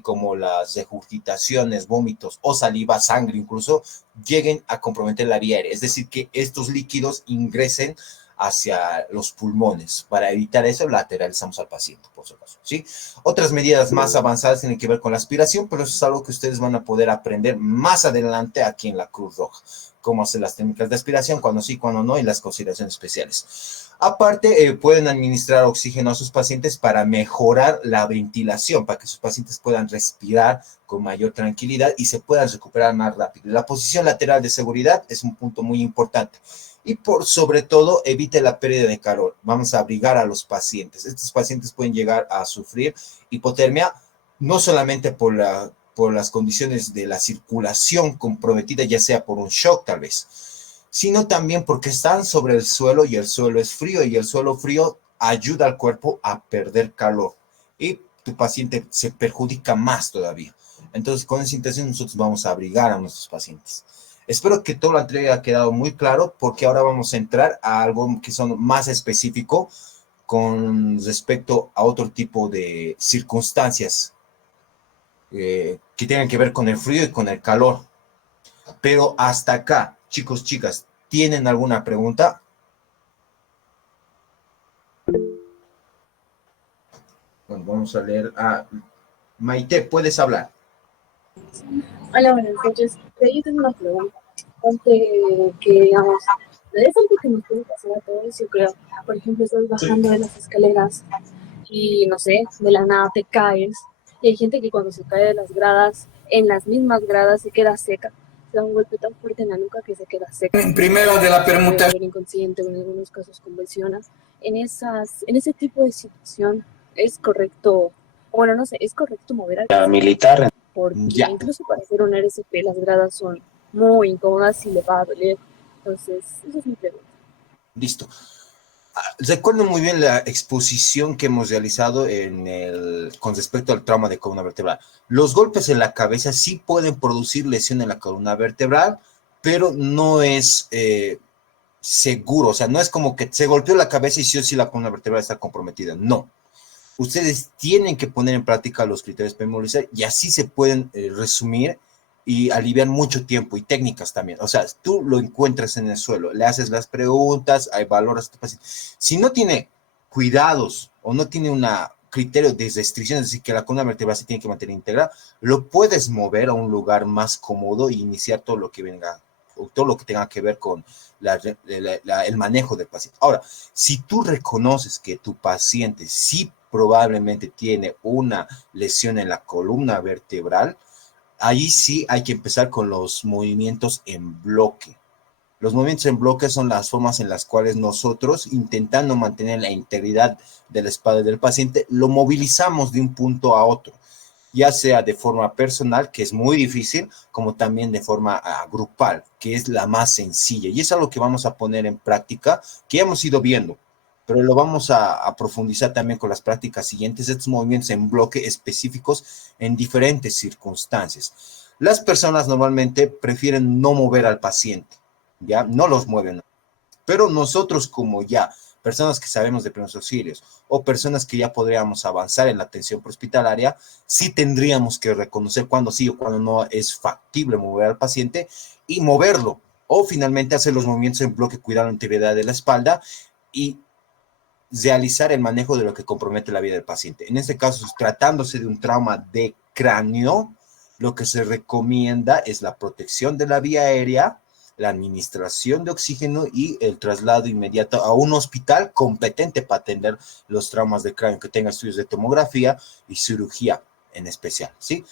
como las regurgitaciones, vómitos o saliva, sangre incluso, lleguen a comprometer la vía aérea. Es decir, que estos líquidos ingresen hacia los pulmones. Para evitar eso, lateralizamos al paciente, por supuesto, ¿sí? Otras medidas más avanzadas tienen que ver con la aspiración, pero eso es algo que ustedes van a poder aprender más adelante aquí en la Cruz Roja. Cómo hacer las técnicas de aspiración, cuando sí, cuando no, y las consideraciones especiales. Aparte, pueden administrar oxígeno a sus pacientes para mejorar la ventilación, para que sus pacientes puedan respirar con mayor tranquilidad y se puedan recuperar más rápido. La posición lateral de seguridad es un punto muy importante. Y por sobre todo, evite la pérdida de calor. Vamos a abrigar a los pacientes. Estos pacientes pueden llegar a sufrir hipotermia, no solamente por las condiciones de la circulación comprometida, ya sea por un shock tal vez, sino también porque están sobre el suelo y el suelo es frío y el suelo frío ayuda al cuerpo a perder calor y tu paciente se perjudica más todavía. Entonces, con esa intención nosotros vamos a abrigar a nuestros pacientes. Espero que todo lo anterior haya quedado muy claro, porque ahora vamos a entrar a algo que son más específico con respecto a otro tipo de circunstancias que tienen que ver con el frío y con el calor. Pero hasta acá, chicos, chicas, ¿tienen alguna pregunta? Bueno, vamos a leer a Maite, ¿puedes hablar? Hola, buenas noches. Yo tengo una pregunta. Ponte que, digamos, es algo que nos puede pasar a todos, yo creo. Por ejemplo, estás bajando de las escaleras y, no sé, de la nada te caes. Y hay gente que cuando se cae de las gradas, en las mismas gradas se queda seca. Se da un golpe tan fuerte en la nuca que se queda seca. Primero de la Puede permutación. volver inconsciente o en algunos casos convulsiona. En ese tipo de situación, ¿es correcto? Bueno, no sé, ¿es correcto mover al paciente? Militar. Porque Ya, incluso para hacer un RCP las gradas son muy incómodas y le va a doler. Entonces, esa es mi pregunta. listo. Recuerdo muy bien la exposición que hemos realizado con respecto al trauma de columna vertebral. Los golpes en la cabeza sí pueden producir lesión en la columna vertebral, pero no es seguro. O sea, no es como que se golpeó la cabeza y sí o sí la columna vertebral está comprometida. No. Ustedes tienen que poner en práctica los criterios para memorizar y así se pueden resumir y aliviar mucho tiempo y técnicas también. O sea, tú lo encuentras en el suelo, le haces las preguntas, hay valoras a tu paciente. Si no tiene cuidados o no tiene un criterio de restricción, es decir, que la columna vertebral se tiene que mantener íntegra, lo puedes mover a un lugar más cómodo e iniciar todo lo que venga, o todo lo que tenga que ver con el manejo del paciente. Ahora, si tú reconoces que tu paciente sí probablemente tiene una lesión en la columna vertebral, ahí sí hay que empezar con los movimientos en bloque. Los movimientos en bloque son las formas en las cuales nosotros, intentando mantener la integridad de la espalda del paciente, lo movilizamos de un punto a otro, ya sea de forma personal, que es muy difícil, como también de forma grupal, que es la más sencilla. Y es algo que vamos a poner en práctica, que ya hemos ido viendo, pero lo vamos a profundizar también con las prácticas siguientes, estos movimientos en bloque específicos en diferentes circunstancias. Las personas normalmente prefieren no mover al paciente, ¿ya? No los mueven. Pero nosotros como ya personas que sabemos de primeros auxilios o personas que ya podríamos avanzar en la atención prehospitalaria, sí tendríamos que reconocer cuándo sí o cuándo no es factible mover al paciente y moverlo. O finalmente hacer los movimientos en bloque, cuidar la integridad de la espalda y realizar el manejo de lo que compromete la vida del paciente. En este caso, tratándose de un trauma de cráneo, lo que se recomienda es la protección de la vía aérea, la administración de oxígeno y el traslado inmediato a un hospital competente para atender los traumas de cráneo, que tenga estudios de tomografía y cirugía en especial, ¿sí?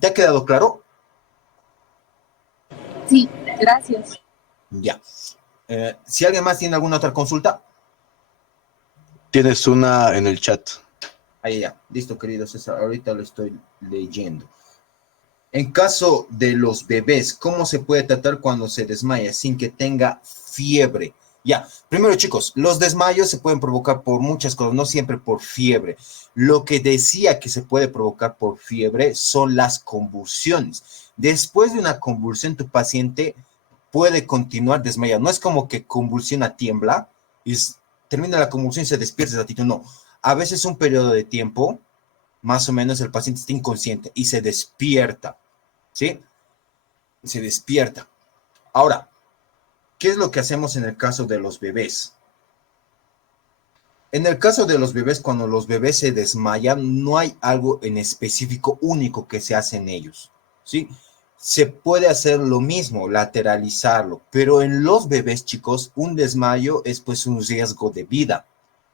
¿Te ha quedado claro? Sí, gracias. Ya. Si alguien más tiene alguna otra consulta. Tienes una en el chat. Ahí ya, listo, querido César, ahorita lo estoy leyendo. En caso de los bebés, ¿cómo se puede tratar cuando se desmaya sin que tenga fiebre? Ya, primero chicos, los desmayos se pueden provocar por muchas cosas, no siempre por fiebre. Lo que decía que se puede provocar por fiebre son las convulsiones. Después de una convulsión, tu paciente puede continuar desmayado. No es como que convulsiona, tiembla, y termina la convulsión y se despierta ratito, no. A veces un periodo de tiempo más o menos el paciente está inconsciente y se despierta, ¿sí? Se despierta. Ahora, ¿qué es lo que hacemos en el caso de los bebés? En el caso de los bebés, cuando los bebés se desmayan, no hay algo en específico único que se hace en ellos, ¿sí? Se puede hacer lo mismo, lateralizarlo, pero en los bebés, chicos, un desmayo es pues un riesgo de vida,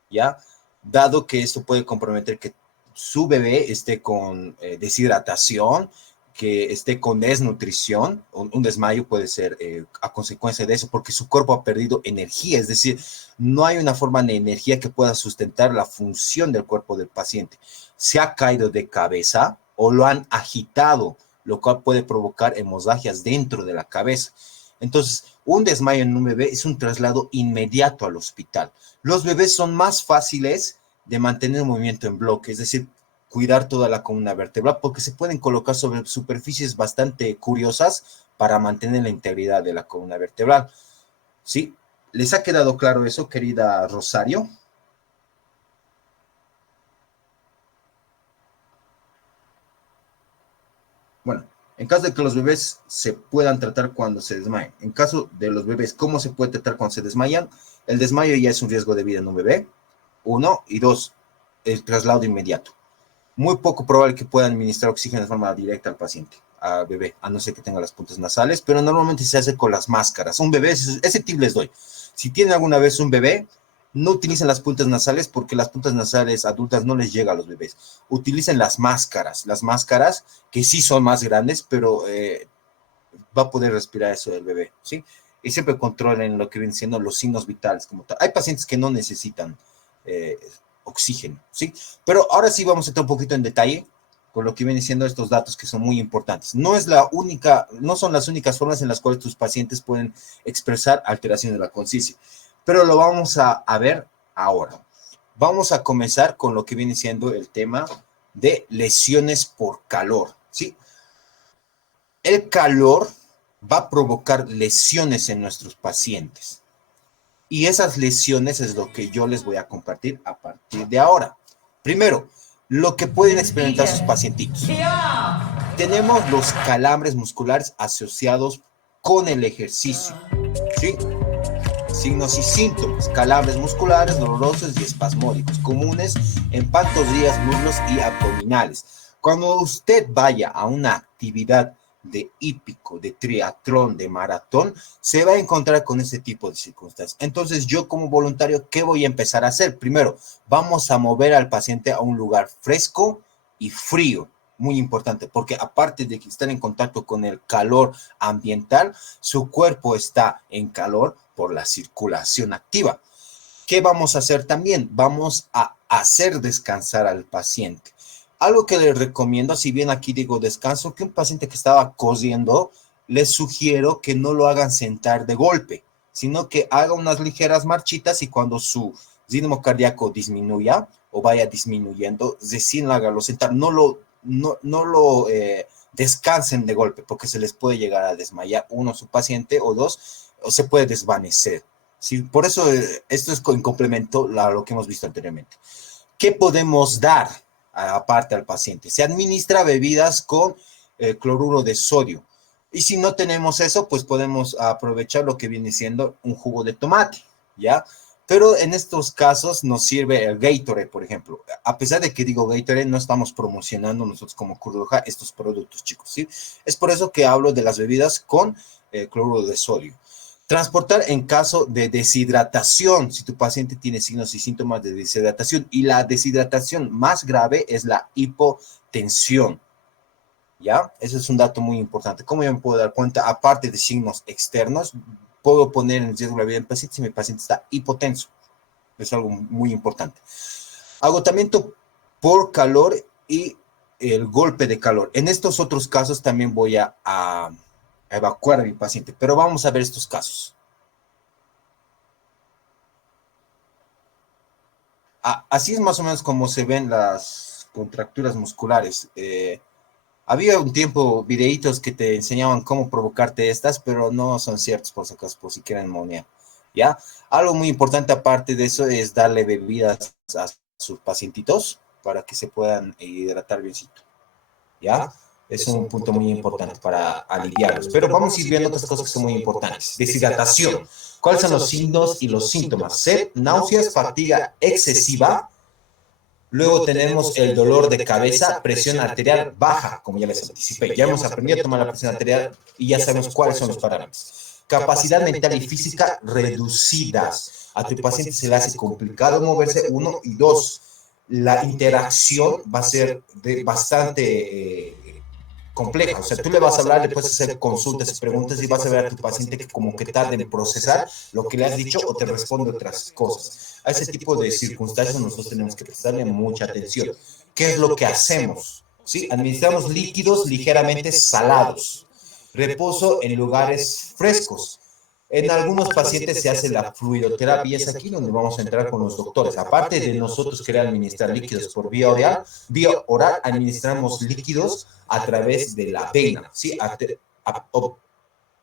¿ya? Dado que esto puede comprometer que su bebé esté con deshidratación, que esté con desnutrición, un desmayo puede ser a consecuencia de eso, porque su cuerpo ha perdido energía, es decir, no hay una forma de energía que pueda sustentar la función del cuerpo del paciente. Se ha caído de cabeza o lo han agitado, lo cual puede provocar hemorragias dentro de la cabeza. Entonces, un desmayo en un bebé es un traslado inmediato al hospital. Los bebés son más fáciles de mantener un movimiento en bloque, es decir, cuidar toda la columna vertebral, porque se pueden colocar sobre superficies bastante curiosas para mantener la integridad de la columna vertebral. ¿Sí? ¿Les ha quedado claro eso, querida Rosario? Bueno, en caso de que los bebés se puedan tratar cuando se desmayan, en caso de los bebés, ¿cómo se puede tratar cuando se desmayan? El desmayo ya es un riesgo de vida en un bebé, uno, y dos, el traslado inmediato. Muy poco probable que pueda administrar oxígeno de forma directa al paciente, al bebé, a no ser que tenga las puntas nasales, pero normalmente se hace con las máscaras. Un bebé, ese tip les doy. Si tienen alguna vez un bebé, no utilicen las puntas nasales porque las puntas nasales adultas no les llega a los bebés. Utilicen las máscaras que sí son más grandes, pero va a poder respirar eso del bebé, ¿sí? Y siempre controlen lo que vienen siendo los signos vitales como tal. Hay pacientes que no necesitan oxígeno, ¿sí? Pero ahora sí vamos a entrar un poquito en detalle con lo que vienen siendo estos datos que son muy importantes. No son las únicas formas en las cuales tus pacientes pueden expresar alteraciones de la conciencia, pero lo vamos a ver ahora. Vamos a comenzar con lo que viene siendo el tema de lesiones por calor, ¿sí? El calor va a provocar lesiones en nuestros pacientes. Y esas lesiones es lo que yo les voy a compartir a partir de ahora. Primero, lo que pueden experimentar sus pacientitos. Tenemos los calambres musculares asociados con el ejercicio, ¿sí? Signos y síntomas: calambres musculares dolorosos y espasmódicos, comunes en pantorrillas, muslos y abdominales. Cuando usted vaya a una actividad de hípico, de triatlón, de maratón, se va a encontrar con este tipo de circunstancias. Entonces, yo como voluntario, ¿qué voy a empezar a hacer? Primero, vamos a mover al paciente a un lugar fresco y frío. Muy importante, porque aparte de que están en contacto con el calor ambiental, su cuerpo está en calor por la circulación activa. ¿Qué vamos a hacer también? Vamos a hacer descansar al paciente. Algo que les recomiendo, si bien aquí digo descanso, que un paciente que estaba corriendo, les sugiero que no lo hagan sentar de golpe, sino que haga unas ligeras marchitas y cuando su ritmo cardíaco disminuya o vaya disminuyendo, recién hágalo sentar. No lo descansen de golpe porque se les puede llegar a desmayar uno, su paciente, o dos, o se puede desvanecer. ¿Sí? Por eso esto es en complemento a lo que hemos visto anteriormente. ¿Qué podemos dar aparte al paciente? Se administra bebidas con cloruro de sodio. Y si no tenemos eso, pues podemos aprovechar lo que viene siendo un jugo de tomate, ¿ya? Pero en estos casos nos sirve el Gatorade, por ejemplo. A pesar de que digo Gatorade, no estamos promocionando nosotros como Cruz Roja estos productos, chicos, ¿sí? Es por eso que hablo de las bebidas con cloruro de sodio. Transportar en caso de deshidratación, si tu paciente tiene signos y síntomas de deshidratación. Y la deshidratación más grave es la hipotensión, ¿ya? Ese es un dato muy importante. ¿Cómo yo me puedo dar cuenta? Aparte de signos externos, puedo poner en riesgo la vida del paciente si mi paciente está hipotenso. Es algo muy importante. Agotamiento por calor y el golpe de calor. En estos otros casos también voy a evacuar a mi paciente, pero vamos a ver estos casos. Así es más o menos como se ven las contracturas musculares. Había un tiempo videitos que te enseñaban cómo provocarte estas, pero no son ciertos por si acaso, por si quieren monear, ¿ya? Algo muy importante aparte de eso es darle bebidas a sus pacientitos para que se puedan hidratar biencito. ¿Ya? Es un punto muy importante para aliviarlos. Pero vamos a ir viendo otras cosas que son muy importantes. Deshidratación. ¿Cuáles son los signos y los síntomas? Sed, náuseas, fatiga excesiva. Luego tenemos el dolor de cabeza, presión arterial baja, como ya les anticipé. Ya hemos aprendido a tomar la presión arterial y ya sabemos cuáles son los parámetros. Capacidad mental y física reducidas. A tu paciente se le hace complicado moverse, 1, y 2. La interacción va a ser bastante compleja. O sea, tú le vas a hablar, le puedes hacer consultas, preguntas y vas a ver a tu paciente que como que tarde en procesar lo que le has dicho o te responde otras cosas. A ese tipo de circunstancias nosotros tenemos que prestarle mucha atención. ¿Qué es lo que hacemos? ¿Sí? Administramos líquidos ligeramente salados. Reposo en lugares frescos. En algunos pacientes se hace la fluidoterapia y es aquí donde vamos a entrar con los doctores. Aparte de nosotros querer administrar líquidos por vía oral administramos líquidos a través de la vena. ¿Sí?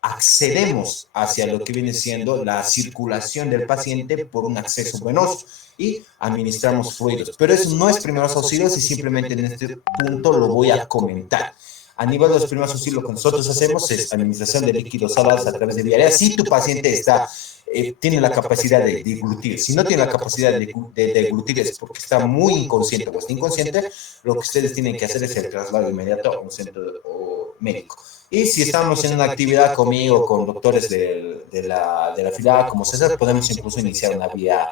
Accedemos hacia lo que viene siendo la circulación del paciente por un acceso venoso y administramos fluidos. Pero eso no es primeros auxilios y simplemente en este punto lo voy a comentar. A nivel de los primeros auxilios, lo que nosotros hacemos es administración de líquidos salados a través de vía aérea. Si tu paciente tiene la capacidad de deglutir, si no tiene la capacidad de deglutir es porque está muy inconsciente o está inconsciente, lo que ustedes tienen que hacer es el traslado inmediato a un centro médico. Y si estamos en una actividad conmigo, con doctores de la filial, como César, podemos incluso iniciar una vía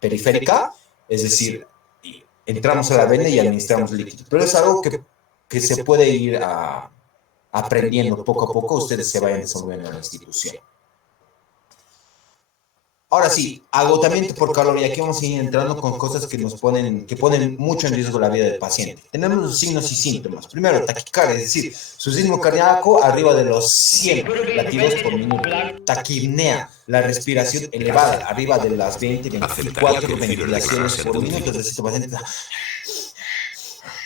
periférica, es decir, entramos a la vena y administramos líquido. Pero es algo que se puede ir aprendiendo poco a poco, ustedes se vayan desenvolviendo en la institución. Ahora sí, agotamiento por calor, y aquí vamos a ir entrando con cosas que ponen mucho en riesgo la vida del paciente. Tenemos los signos y síntomas. Primero, taquicardia, es decir, su ritmo cardíaco arriba de los 100 latidos por minuto. Taquipnea, la respiración elevada, arriba de las 20-24 ventilaciones por minuto, es decir, tu paciente está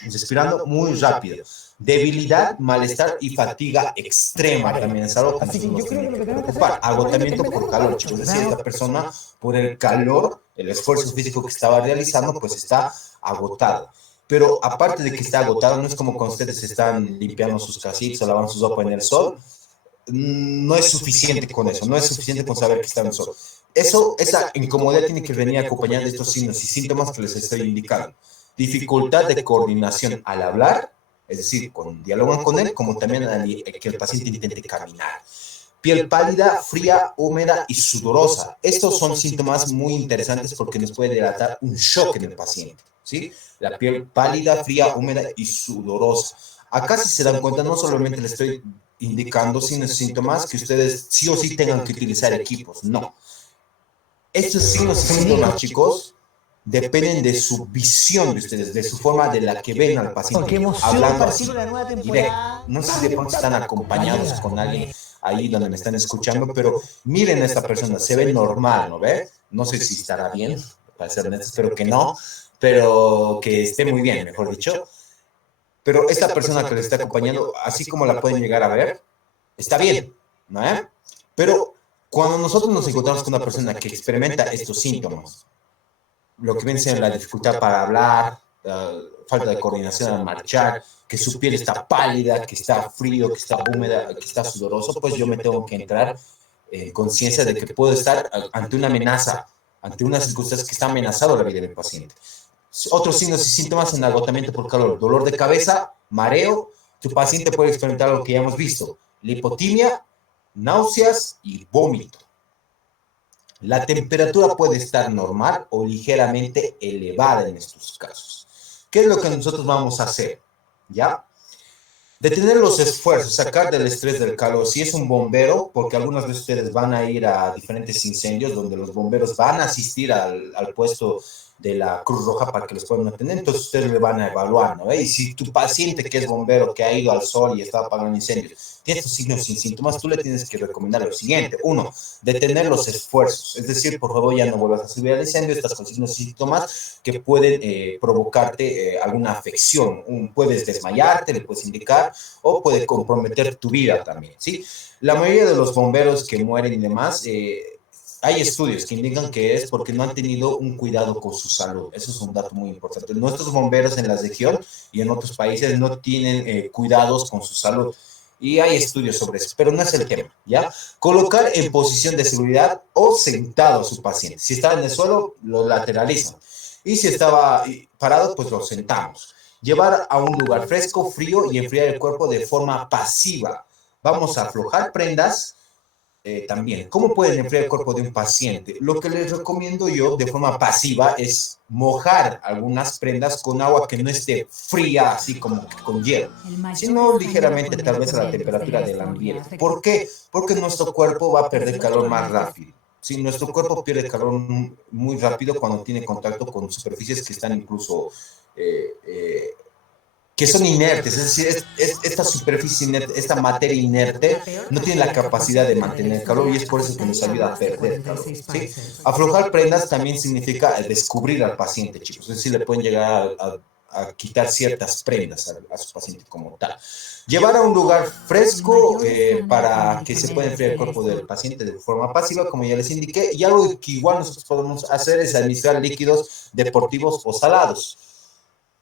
respirando muy rápido. Debilidad, malestar y fatiga extrema también es algo que nos tiene que preocupar. Agotamiento por calor, chicos. Es decir, esta persona, por el calor, el esfuerzo físico que estaba realizando, pues está agotado. Pero aparte de que está agotado, no es como cuando ustedes están limpiando sus casitas o lavando su ropa en el sol. No es suficiente con eso, no es suficiente con saber que está en el sol. Esa incomodidad tiene que venir acompañada de estos signos y síntomas que les estoy indicando. Dificultad de coordinación al hablar, es decir, cuando dialogan con él, como también que el paciente intente caminar. Piel pálida, fría, húmeda y sudorosa. Estos son síntomas muy interesantes porque nos puede delatar un shock en el paciente, ¿sí? La piel pálida, fría, húmeda y sudorosa. Acá, si se dan cuenta, no solamente le estoy indicando signos y síntomas que ustedes sí o sí tengan que utilizar equipos, no. Estos signos y síntomas, chicos, dependen de su visión de ustedes, de su forma de la que ven al paciente, hablando así, directo. No sé si de pronto están acompañados con alguien ahí donde me están escuchando, pero miren a esta persona, se ve normal, ¿no ve? No sé si estará bien, para ser honesto, espero que no, pero que esté muy bien, mejor dicho. Pero esta persona que le está acompañando, así como la pueden llegar a ver, está bien, ¿no? Pero cuando nosotros nos encontramos con una persona que experimenta estos síntomas, lo que viene siendo la dificultad para hablar, falta de coordinación al marchar, que su piel está pálida, que está frío, que está húmeda, que está sudoroso, pues yo me tengo que entrar en conciencia de que puedo estar ante una amenaza, ante una circunstancia que está amenazando la vida del paciente. Otros signos y síntomas en agotamiento por calor, dolor de cabeza, mareo, tu paciente puede experimentar lo que ya hemos visto, lipotimia, náuseas y vómito. La temperatura puede estar normal o ligeramente elevada en estos casos. ¿Qué es lo que nosotros vamos a hacer? ¿Ya? Detener los esfuerzos, sacar del estrés del calor. Si es un bombero, porque algunas de ustedes van a ir a diferentes incendios donde los bomberos van a asistir al puesto de la Cruz Roja para que les puedan atender, entonces ustedes le van a evaluar, ¿no? Y si tu paciente que es bombero, que ha ido al sol y está apagando incendios, tiene estos signos y síntomas, tú le tienes que recomendar lo siguiente. Uno, detener los esfuerzos. Es decir, por favor, ya no vuelvas a subir al incendio, estás con signos y síntomas que pueden provocarte alguna afección. Puedes desmayarte, le puedes indicar, o puede comprometer tu vida también, ¿sí? La mayoría de los bomberos que mueren y demás, hay estudios que indican que es porque no han tenido un cuidado con su salud. Eso es un dato muy importante. Nuestros bomberos en la región y en otros países no tienen cuidados con su salud. Y hay estudios sobre eso, pero no es el tema, ¿ya? Colocar en posición de seguridad o sentado a su paciente. Si estaba en el suelo, lo lateralizan. Y si estaba parado, pues lo sentamos. Llevar a un lugar fresco, frío y enfriar el cuerpo de forma pasiva. Vamos a aflojar prendas también. ¿Cómo pueden enfriar el cuerpo de un paciente? Lo que les recomiendo yo de forma pasiva es mojar algunas prendas con agua que no esté fría, así como que con hielo, sino ligeramente tal vez a la temperatura del ambiente. ¿Por qué? Porque nuestro cuerpo va a perder calor más rápido. Sí, nuestro cuerpo pierde calor muy rápido cuando tiene contacto con superficies que están incluso eh, eh, que son inertes, es decir, esta superficie inerte, esta materia inerte, no tiene la capacidad de mantener calor y es por eso que nos ayuda a perder calor. ¿Sí? Aflojar prendas también significa descubrir al paciente, chicos, es decir, le pueden llegar a quitar ciertas prendas a su paciente como tal. Llevar a un lugar fresco para que se pueda enfriar el cuerpo del paciente de forma pasiva, como ya les indiqué, y algo que igual nosotros podemos hacer es administrar líquidos deportivos o salados,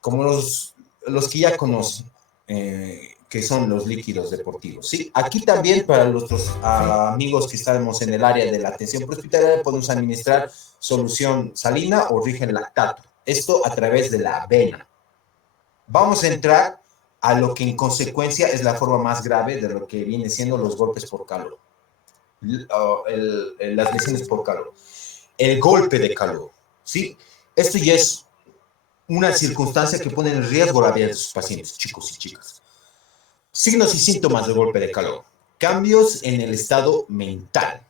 como los que ya conocen, que son los líquidos deportivos. ¿Sí? Aquí también para nuestros amigos que estamos en el área de la atención prehospitalaria podemos administrar solución salina o origen lactato. Esto a través de la vena. Vamos a entrar a lo que en consecuencia es la forma más grave de lo que viene siendo los golpes por calor. Las lesiones por calor. El golpe de calor. ¿Sí? Esto ya es una circunstancia que pone en riesgo la vida de sus pacientes, chicos y chicas. Signos y síntomas de golpe de calor. Cambios en el estado mental.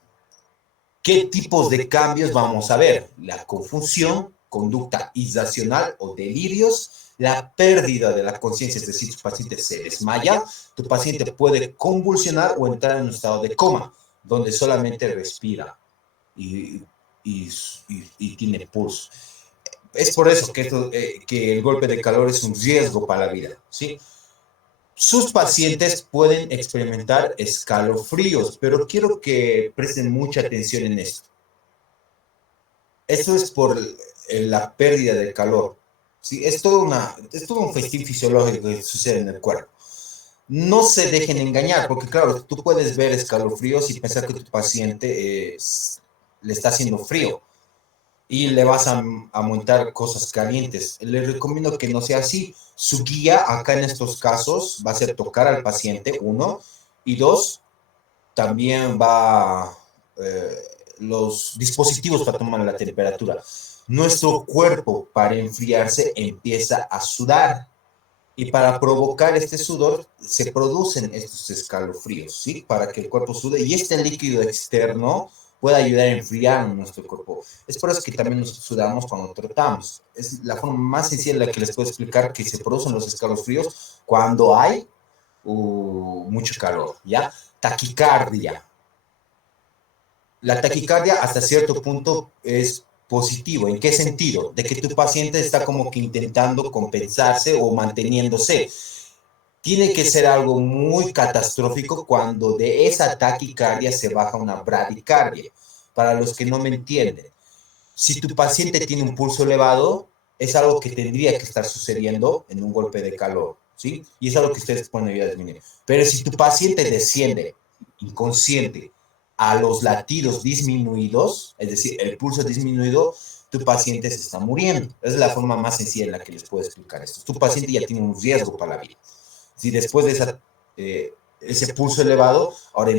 ¿Qué tipos de cambios vamos a ver? La confusión, conducta irracional o delirios, la pérdida de la conciencia, es decir, tu paciente se desmaya, tu paciente puede convulsionar o entrar en un estado de coma, donde solamente respira y, y tiene pulso. Es por eso que el golpe de calor es un riesgo para la vida, ¿sí? Sus pacientes pueden experimentar escalofríos, pero quiero que presten mucha atención en esto. Esto es por la pérdida de calor, ¿sí? Es todo un festín fisiológico que sucede en el cuerpo. No se dejen engañar, porque claro, tú puedes ver escalofríos y pensar que tu paciente le está haciendo frío y le vas a montar cosas calientes. Les recomiendo que no sea así. Su guía acá en estos casos va a ser tocar al paciente, uno, y dos, también va los dispositivos para tomar la temperatura. Nuestro cuerpo para enfriarse empieza a sudar y para provocar este sudor se producen estos escalofríos, ¿sí? Para que el cuerpo sude y este líquido externo puede ayudar a enfriar nuestro cuerpo. Es por eso que también nos sudamos cuando trotamos. Es la forma más sencilla en la que les puedo explicar que se producen los escalofríos cuando hay mucho calor, ¿ya? Taquicardia. La taquicardia hasta cierto punto es positivo. ¿En qué sentido? De que tu paciente está como que intentando compensarse o manteniéndose. Tiene que ser algo muy catastrófico cuando de esa taquicardia se baja una bradicardia. Para los que no me entienden, si tu paciente tiene un pulso elevado, es algo que tendría que estar sucediendo en un golpe de calor, ¿sí? Y es algo que ustedes pueden ayudar a disminuir. Pero si tu paciente desciende inconsciente a los latidos disminuidos, es decir, el pulso disminuido, tu paciente se está muriendo. Esa es la forma más sencilla en la que les puedo explicar esto. Tu paciente ya tiene un riesgo para la vida. Si después de ese pulso elevado, ahora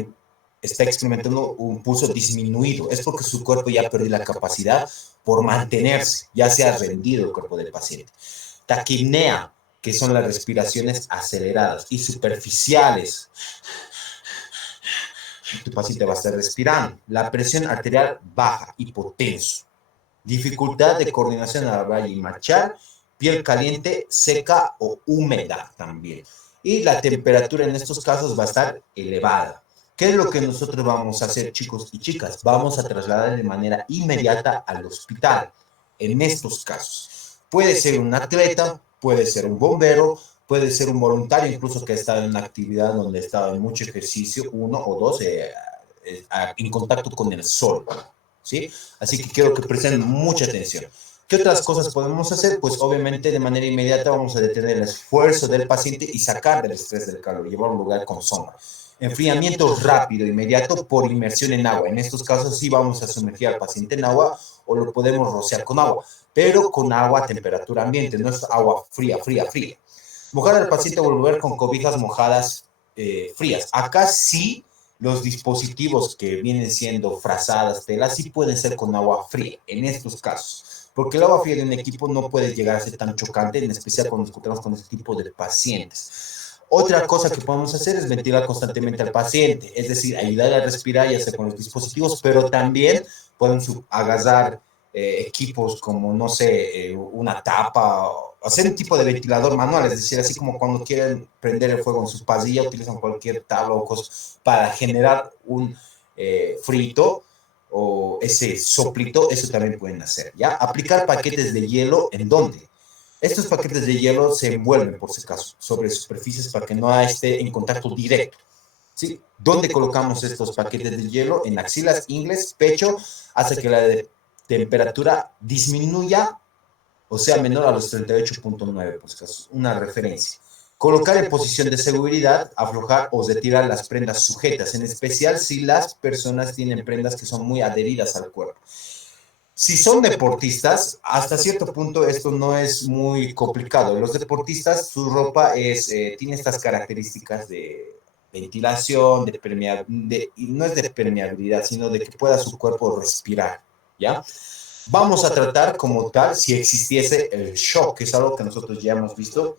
está experimentando un pulso disminuido, es porque su cuerpo ya perdió la capacidad por mantenerse, ya se ha rendido el cuerpo del paciente. Taquipnea, que son las respiraciones aceleradas y superficiales. Tu paciente va a estar respirando. La presión arterial baja, hipotenso. Dificultad de coordinación al hablar y marchar. Piel caliente, seca o húmeda también. Y la temperatura en estos casos va a estar elevada. ¿Qué es lo que nosotros vamos a hacer, chicos y chicas? Vamos a trasladar de manera inmediata al hospital. En estos casos. Puede ser un atleta, puede ser un bombero, puede ser un voluntario, incluso que ha estado en una actividad donde ha estado en mucho ejercicio, uno o dos, en contacto con el sol, ¿sí? Así que quiero que presten mucha atención. ¿Qué otras cosas podemos hacer? Pues obviamente de manera inmediata vamos a detener el esfuerzo del paciente y sacar del estrés del calor, llevar a un lugar con sombra. Enfriamiento rápido, inmediato por inmersión en agua. En estos casos sí vamos a sumergir al paciente en agua o lo podemos rociar con agua, pero con agua a temperatura ambiente, no es agua fría, fría, fría. Mojar al paciente o volver con cobijas mojadas frías. Acá sí los dispositivos que vienen siendo frazadas, telas, sí pueden ser con agua fría, en estos casos. Porque el agua fría de un equipo no puede llegar a ser tan chocante, en especial cuando nos encontramos con este tipo de pacientes. Otra cosa que podemos hacer es ventilar constantemente al paciente, es decir, ayudar a respirar ya sea con los dispositivos, pero también podemos agarrar equipos como, no sé, una tapa, hacer un tipo de ventilador manual, es decir, así como cuando quieren prender el fuego en su pasilla, utilizan cualquier tabla o cosas para generar un frito o ese soplito, eso también pueden hacer, ¿ya? Aplicar paquetes de hielo, ¿en dónde? Estos paquetes de hielo se envuelven, por si acaso, sobre superficies para que no esté en contacto directo, ¿sí? ¿Dónde colocamos estos paquetes de hielo? En axilas, ingles, pecho, hasta que la temperatura disminuya, o sea, menor a los 38.9, por si acaso, una referencia. Colocar en posición de seguridad, aflojar o retirar las prendas sujetas, en especial si las personas tienen prendas que son muy adheridas al cuerpo. Si son deportistas, hasta cierto punto esto no es muy complicado. Los deportistas, su ropa tiene estas características de ventilación, y no es de permeabilidad, sino de que pueda su cuerpo respirar, ¿ya? Vamos a tratar como tal si existiese el shock, que es algo que nosotros ya hemos visto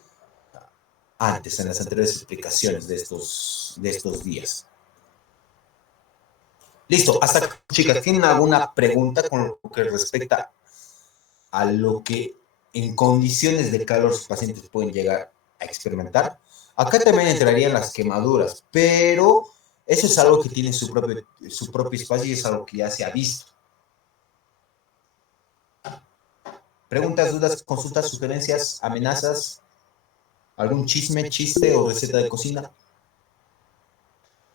antes en las anteriores explicaciones de estos días. Listo, hasta acá, chicas, ¿tienen alguna pregunta con lo que respecta a lo que en condiciones de calor sus pacientes pueden llegar a experimentar? Acá también entrarían las quemaduras, pero eso es algo que tiene su propio espacio y es algo que ya se ha visto. Preguntas, dudas, consultas, sugerencias, amenazas, algún chisme, chiste o receta de cocina.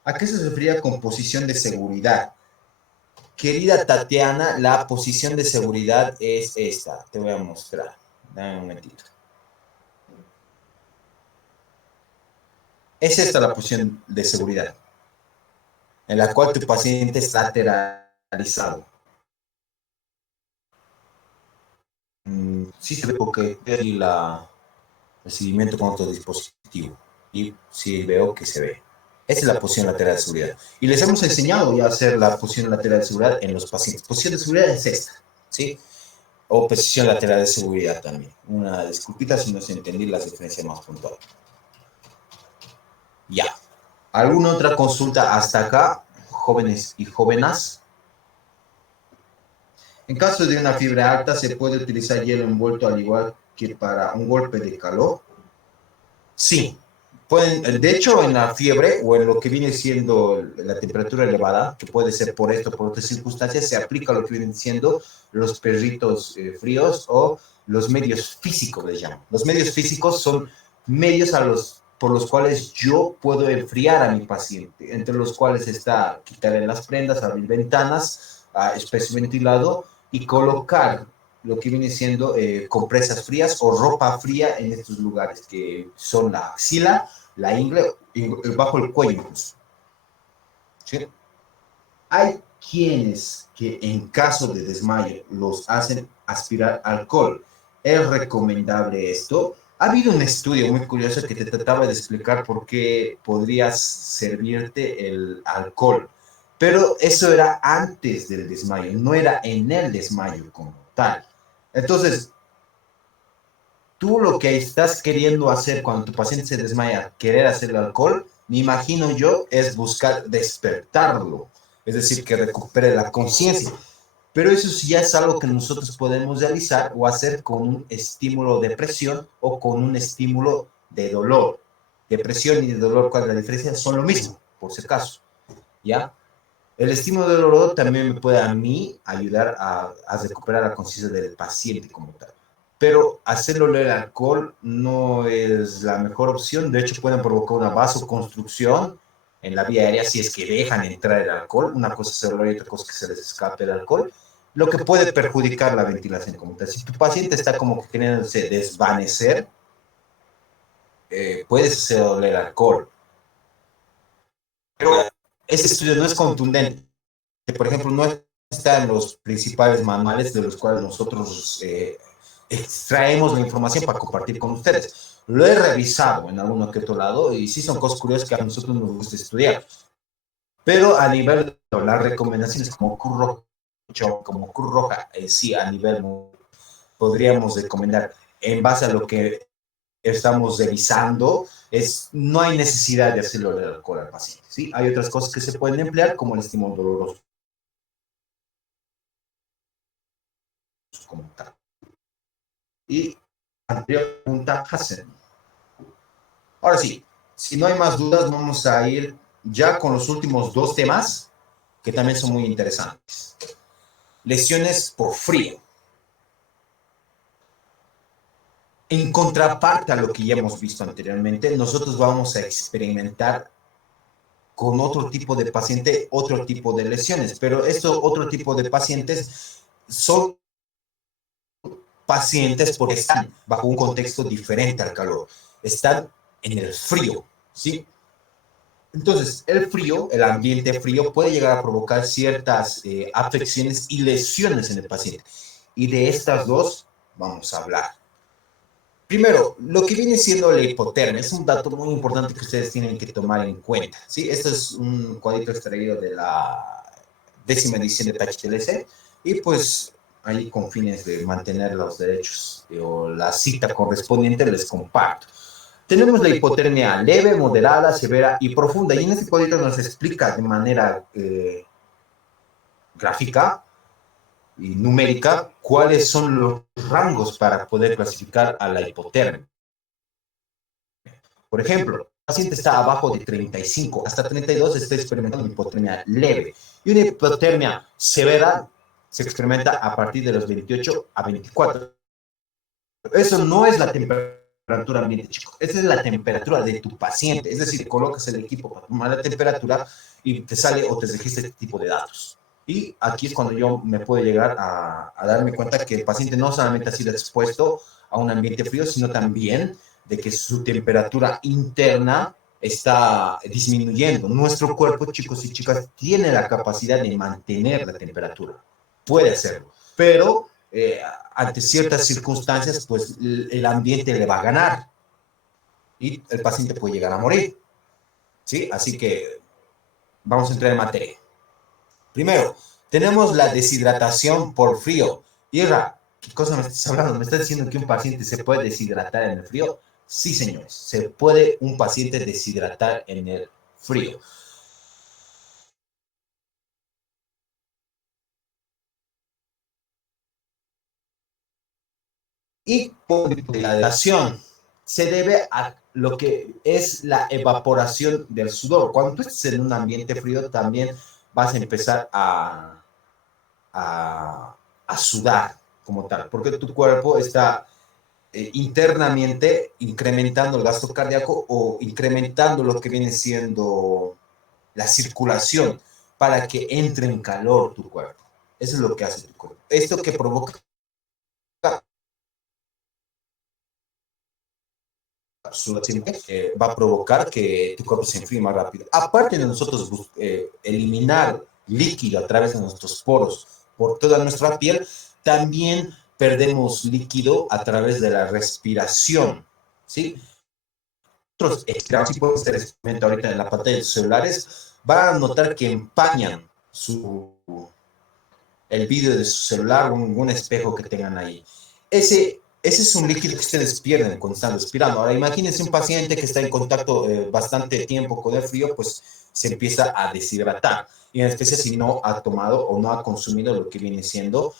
¿A qué se refería con posición de seguridad? Querida Tatiana, la posición de seguridad es esta. Te voy a mostrar. Dame un momentito. Es esta la posición de seguridad, en la cual tu paciente está lateralizado. Sí se ve porque hay el seguimiento con otro dispositivo. Y sí veo que se ve. Esa es la posición lateral de seguridad. Y les hemos enseñado ya a hacer la posición lateral de seguridad en los pacientes. Posición de seguridad es esta, ¿sí? O posición lateral de seguridad también. Una disculpita si no se entendí las diferencias más puntuales. Ya. ¿Alguna otra consulta hasta acá, jóvenes y jóvenes? En caso de una fiebre alta, ¿se puede utilizar hielo envuelto al igual que para un golpe de calor? Sí. Pueden, de hecho, en la fiebre o en lo que viene siendo la temperatura elevada, que puede ser por esto, por otras circunstancias, se aplica lo que vienen siendo los perritos fríos o los medios físicos, les llaman. Los medios físicos son medios por los cuales yo puedo enfriar a mi paciente, entre los cuales está quitarle las prendas, abrir ventanas, espacio ventilado y colocar lo que viene siendo compresas frías o ropa fría en estos lugares, que son la axila, la ingle, bajo el cuello incluso. ¿Sí? Hay quienes que en caso de desmayo los hacen aspirar alcohol. ¿Es recomendable esto? Ha habido un estudio muy curioso que te trataba de explicar por qué podrías servirte el alcohol, pero eso era antes del desmayo, no era en el desmayo como tal. Entonces, tú lo que estás queriendo hacer cuando tu paciente se desmaya, querer hacer el alcohol, me imagino yo, es buscar despertarlo, es decir, que recupere la conciencia. Pero eso sí ya es algo que nosotros podemos realizar o hacer con un estímulo de presión o con un estímulo de dolor. Depresión y de dolor, ¿cuál es la diferencia? Son lo mismo, por si acaso, ¿ya? El estímulo de dolor también me puede a mí ayudar a recuperar la conciencia del paciente como tal. Pero hacerlo el alcohol no es la mejor opción. De hecho, pueden provocar una vasoconstrucción en la vía aérea si es que dejan entrar el alcohol. Una cosa es el dolor y otra cosa es que se les escape el alcohol. lo que puede perjudicar la ventilación como tal. Si tu paciente está como que queriéndose desvanecer, puedes hacer oler alcohol. Pero ese estudio no es contundente. Por ejemplo, no está en los principales manuales de los cuales nosotros extraemos la información para compartir con ustedes. Lo he revisado en alguno que otro lado y sí son cosas curiosas que a nosotros nos gusta estudiar. Pero a nivel de las recomendaciones como Cruz Roja, sí, a nivel podríamos recomendar en base a lo que estamos revisando, no hay necesidad de hacerlo de alcohol al paciente. ¿Sí? Hay otras cosas que se pueden emplear, como el estímulo doloroso como tal. Y anterior pregunta, Hassan. Ahora sí, si no hay más dudas, vamos a ir ya con los últimos dos temas, que también son muy interesantes. Lesiones por frío. En contraparte a lo que ya hemos visto anteriormente, nosotros vamos a experimentar con otro tipo de paciente, otro tipo de lesiones, pero estos otro tipo de pacientes son pacientes porque están bajo un contexto diferente al calor, están en el frío, ¿sí? Entonces, el frío, el ambiente frío puede llegar a provocar ciertas afecciones y lesiones en el paciente. Y de estas dos vamos a hablar. Primero, lo que viene siendo la hipotermia es un dato muy importante que ustedes tienen que tomar en cuenta. ¿Sí? Esto es un cuadrito extraído de la 10ª edición de PHTLC y pues ahí con fines de mantener los derechos o la cita correspondiente les comparto. Tenemos la hipotermia leve, moderada, severa y profunda y en este cuadrito nos explica de manera gráfica y numérica cuáles son los rangos para poder clasificar a la hipotermia. Por ejemplo, el paciente está abajo de 35, hasta 32 está experimentando una hipotermia leve. Y una hipotermia severa se experimenta a partir de los 28 a 24. Eso no es la temperatura ambiente, chicos. Esa es la temperatura de tu paciente. Es decir, colocas el equipo para tomar la temperatura y te sale o te registra este tipo de datos. Y aquí es cuando yo me puedo llegar a darme cuenta que el paciente no solamente ha sido expuesto a un ambiente frío, sino también de que su temperatura interna está disminuyendo. Nuestro cuerpo, chicos y chicas, tiene la capacidad de mantener la temperatura. Puede hacerlo, pero ante ciertas circunstancias, pues el ambiente le va a ganar y el paciente puede llegar a morir. ¿Sí? Así que vamos a entrar en materia. Primero, tenemos la deshidratación por frío. Ira, ¿qué cosa me estás hablando? ¿Me estás diciendo que un paciente se puede deshidratar en el frío? Sí, señores, se puede un paciente deshidratar en el frío. Y por la hidratación se debe a lo que es la evaporación del sudor. Cuando tú estés en un ambiente frío, también vas a empezar a sudar como tal, porque tu cuerpo está internamente incrementando el gasto cardíaco o incrementando lo que viene siendo la circulación para que entre en calor tu cuerpo. Eso es lo que hace tu cuerpo. Esto que provoca va a provocar que tu cuerpo se enfríe más rápido. Aparte de nosotros eliminar líquido a través de nuestros poros por toda nuestra piel, también perdemos líquido a través de la respiración, ¿sí? Nosotros, si pueden hacer experimento ahorita en la pantalla de sus celulares, van a notar que empañan el vídeo de su celular, un espejo que tengan ahí. Ese es un líquido que ustedes pierden cuando están respirando. Ahora, imagínense un paciente que está en contacto bastante tiempo con el frío, pues se empieza a deshidratar. Y en especial si no ha tomado o no ha consumido lo que viene siendo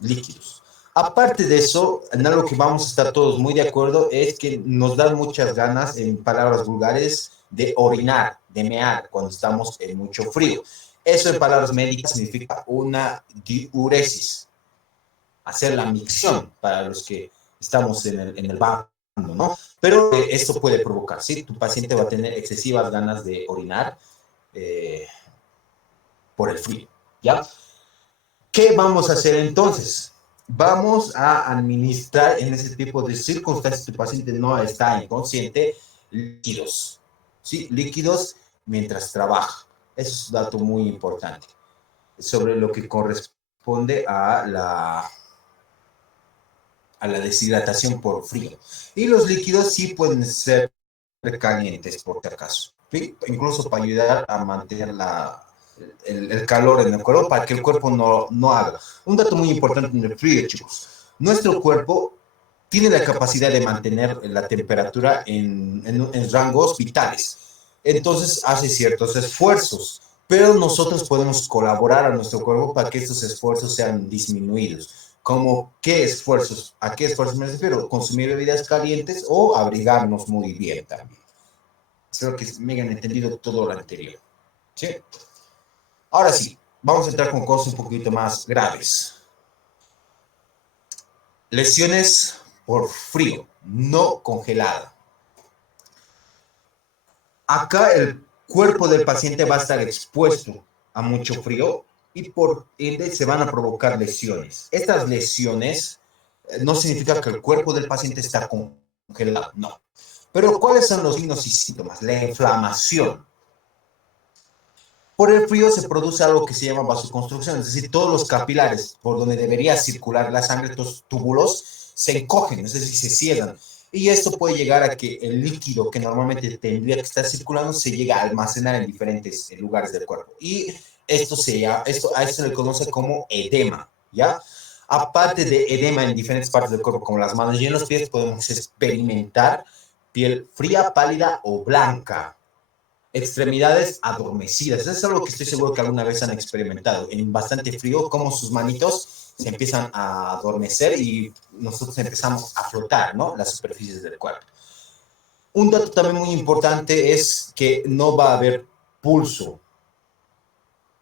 líquidos. Aparte de eso, en algo que vamos a estar todos muy de acuerdo es que nos dan muchas ganas, en palabras vulgares, de orinar, de mear cuando estamos en mucho frío. Eso en palabras médicas significa una diuresis, hacer la micción para los que estamos en el bando, ¿no? Pero esto puede provocar, ¿sí? Tu paciente va a tener excesivas ganas de orinar por el frío, ¿ya? ¿Qué vamos a hacer entonces? Vamos a administrar en ese tipo de circunstancias, tu paciente no está inconsciente, líquidos, ¿sí? Líquidos mientras trabaja. Eso es un dato muy importante sobre lo que corresponde a la deshidratación por frío. Y los líquidos sí pueden ser calientes, por si acaso. ¿Sí? Incluso para ayudar a mantener el calor en el cuerpo, para que el cuerpo no haga. Un dato muy importante en el frío, chicos. Nuestro cuerpo tiene la capacidad de mantener la temperatura en rangos vitales. Entonces hace ciertos esfuerzos, pero nosotros podemos colaborar a nuestro cuerpo para que estos esfuerzos sean disminuidos. ¿Como qué esfuerzos? ¿A qué esfuerzos me refiero? Consumir bebidas calientes o abrigarnos muy bien también. Espero que me hayan entendido todo lo anterior. ¿Sí? Ahora sí, vamos a entrar con cosas un poquito más graves. Lesiones por frío, no congelada. Acá el cuerpo del paciente va a estar expuesto a mucho frío y por ende se van a provocar lesiones. Estas lesiones no significa que el cuerpo del paciente está congelado, no. Pero ¿cuáles son los signos y síntomas? La inflamación. Por el frío se produce algo que se llama vasoconstricción, es decir, todos los capilares por donde debería circular la sangre, estos túbulos, se encogen, es decir, se cierran. Y esto puede llegar a que el líquido que normalmente tendría que estar circulando se llega a almacenar en diferentes lugares del cuerpo. Y a esto se le conoce como edema, ¿ya? Aparte de edema en diferentes partes del cuerpo, como las manos y en los pies, podemos experimentar piel fría, pálida o blanca. Extremidades adormecidas. Eso es algo que estoy seguro que alguna vez han experimentado. En bastante frío, como sus manitos se empiezan a adormecer y nosotros empezamos a flotar, ¿no? Las superficies del cuerpo. Un dato también muy importante es que no va a haber pulso,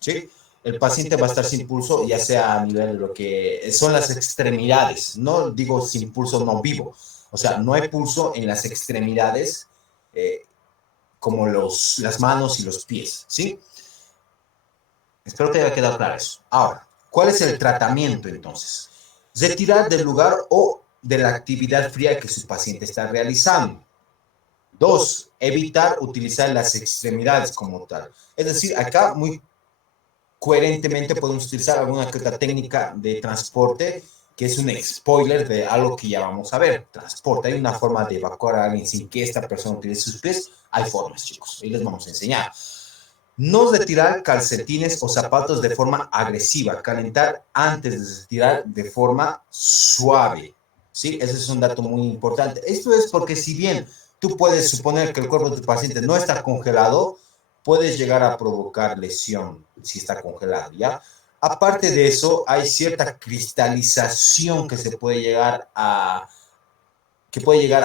¿sí? El paciente va a estar sin pulso, ya sea a nivel de lo que son las extremidades. No digo sin pulso no vivo. O sea, no hay pulso en las extremidades, como las manos y los pies, ¿sí? Espero que haya quedado claro eso. Ahora, ¿cuál es el tratamiento entonces? Retirar del lugar o de la actividad fría que su paciente está realizando. Dos, evitar utilizar las extremidades como tal. Es decir, acá muy coherentemente podemos utilizar alguna que otra técnica de transporte que es un spoiler de algo que ya vamos a ver. Transporte. Hay una forma de evacuar a alguien sin que esta persona utilice sus pies. Hay formas, chicos. Y les vamos a enseñar. No retirar calcetines o zapatos de forma agresiva. Calentar antes de retirar de forma suave. ¿Sí? Ese es un dato muy importante. Esto es porque si bien tú puedes suponer que el cuerpo de tu paciente no está congelado, puedes llegar a provocar lesión si está congelado, ¿ya? Aparte de eso, hay cierta cristalización que puede llegar a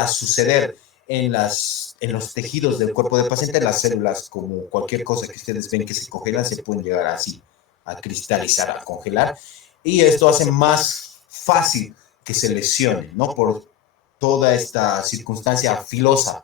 suceder en los tejidos del cuerpo del paciente. Las células, como cualquier cosa que ustedes ven que se congelan, se pueden llegar así a cristalizar, a congelar, y esto hace más fácil que se lesione, ¿no? Por toda esta circunstancia filosa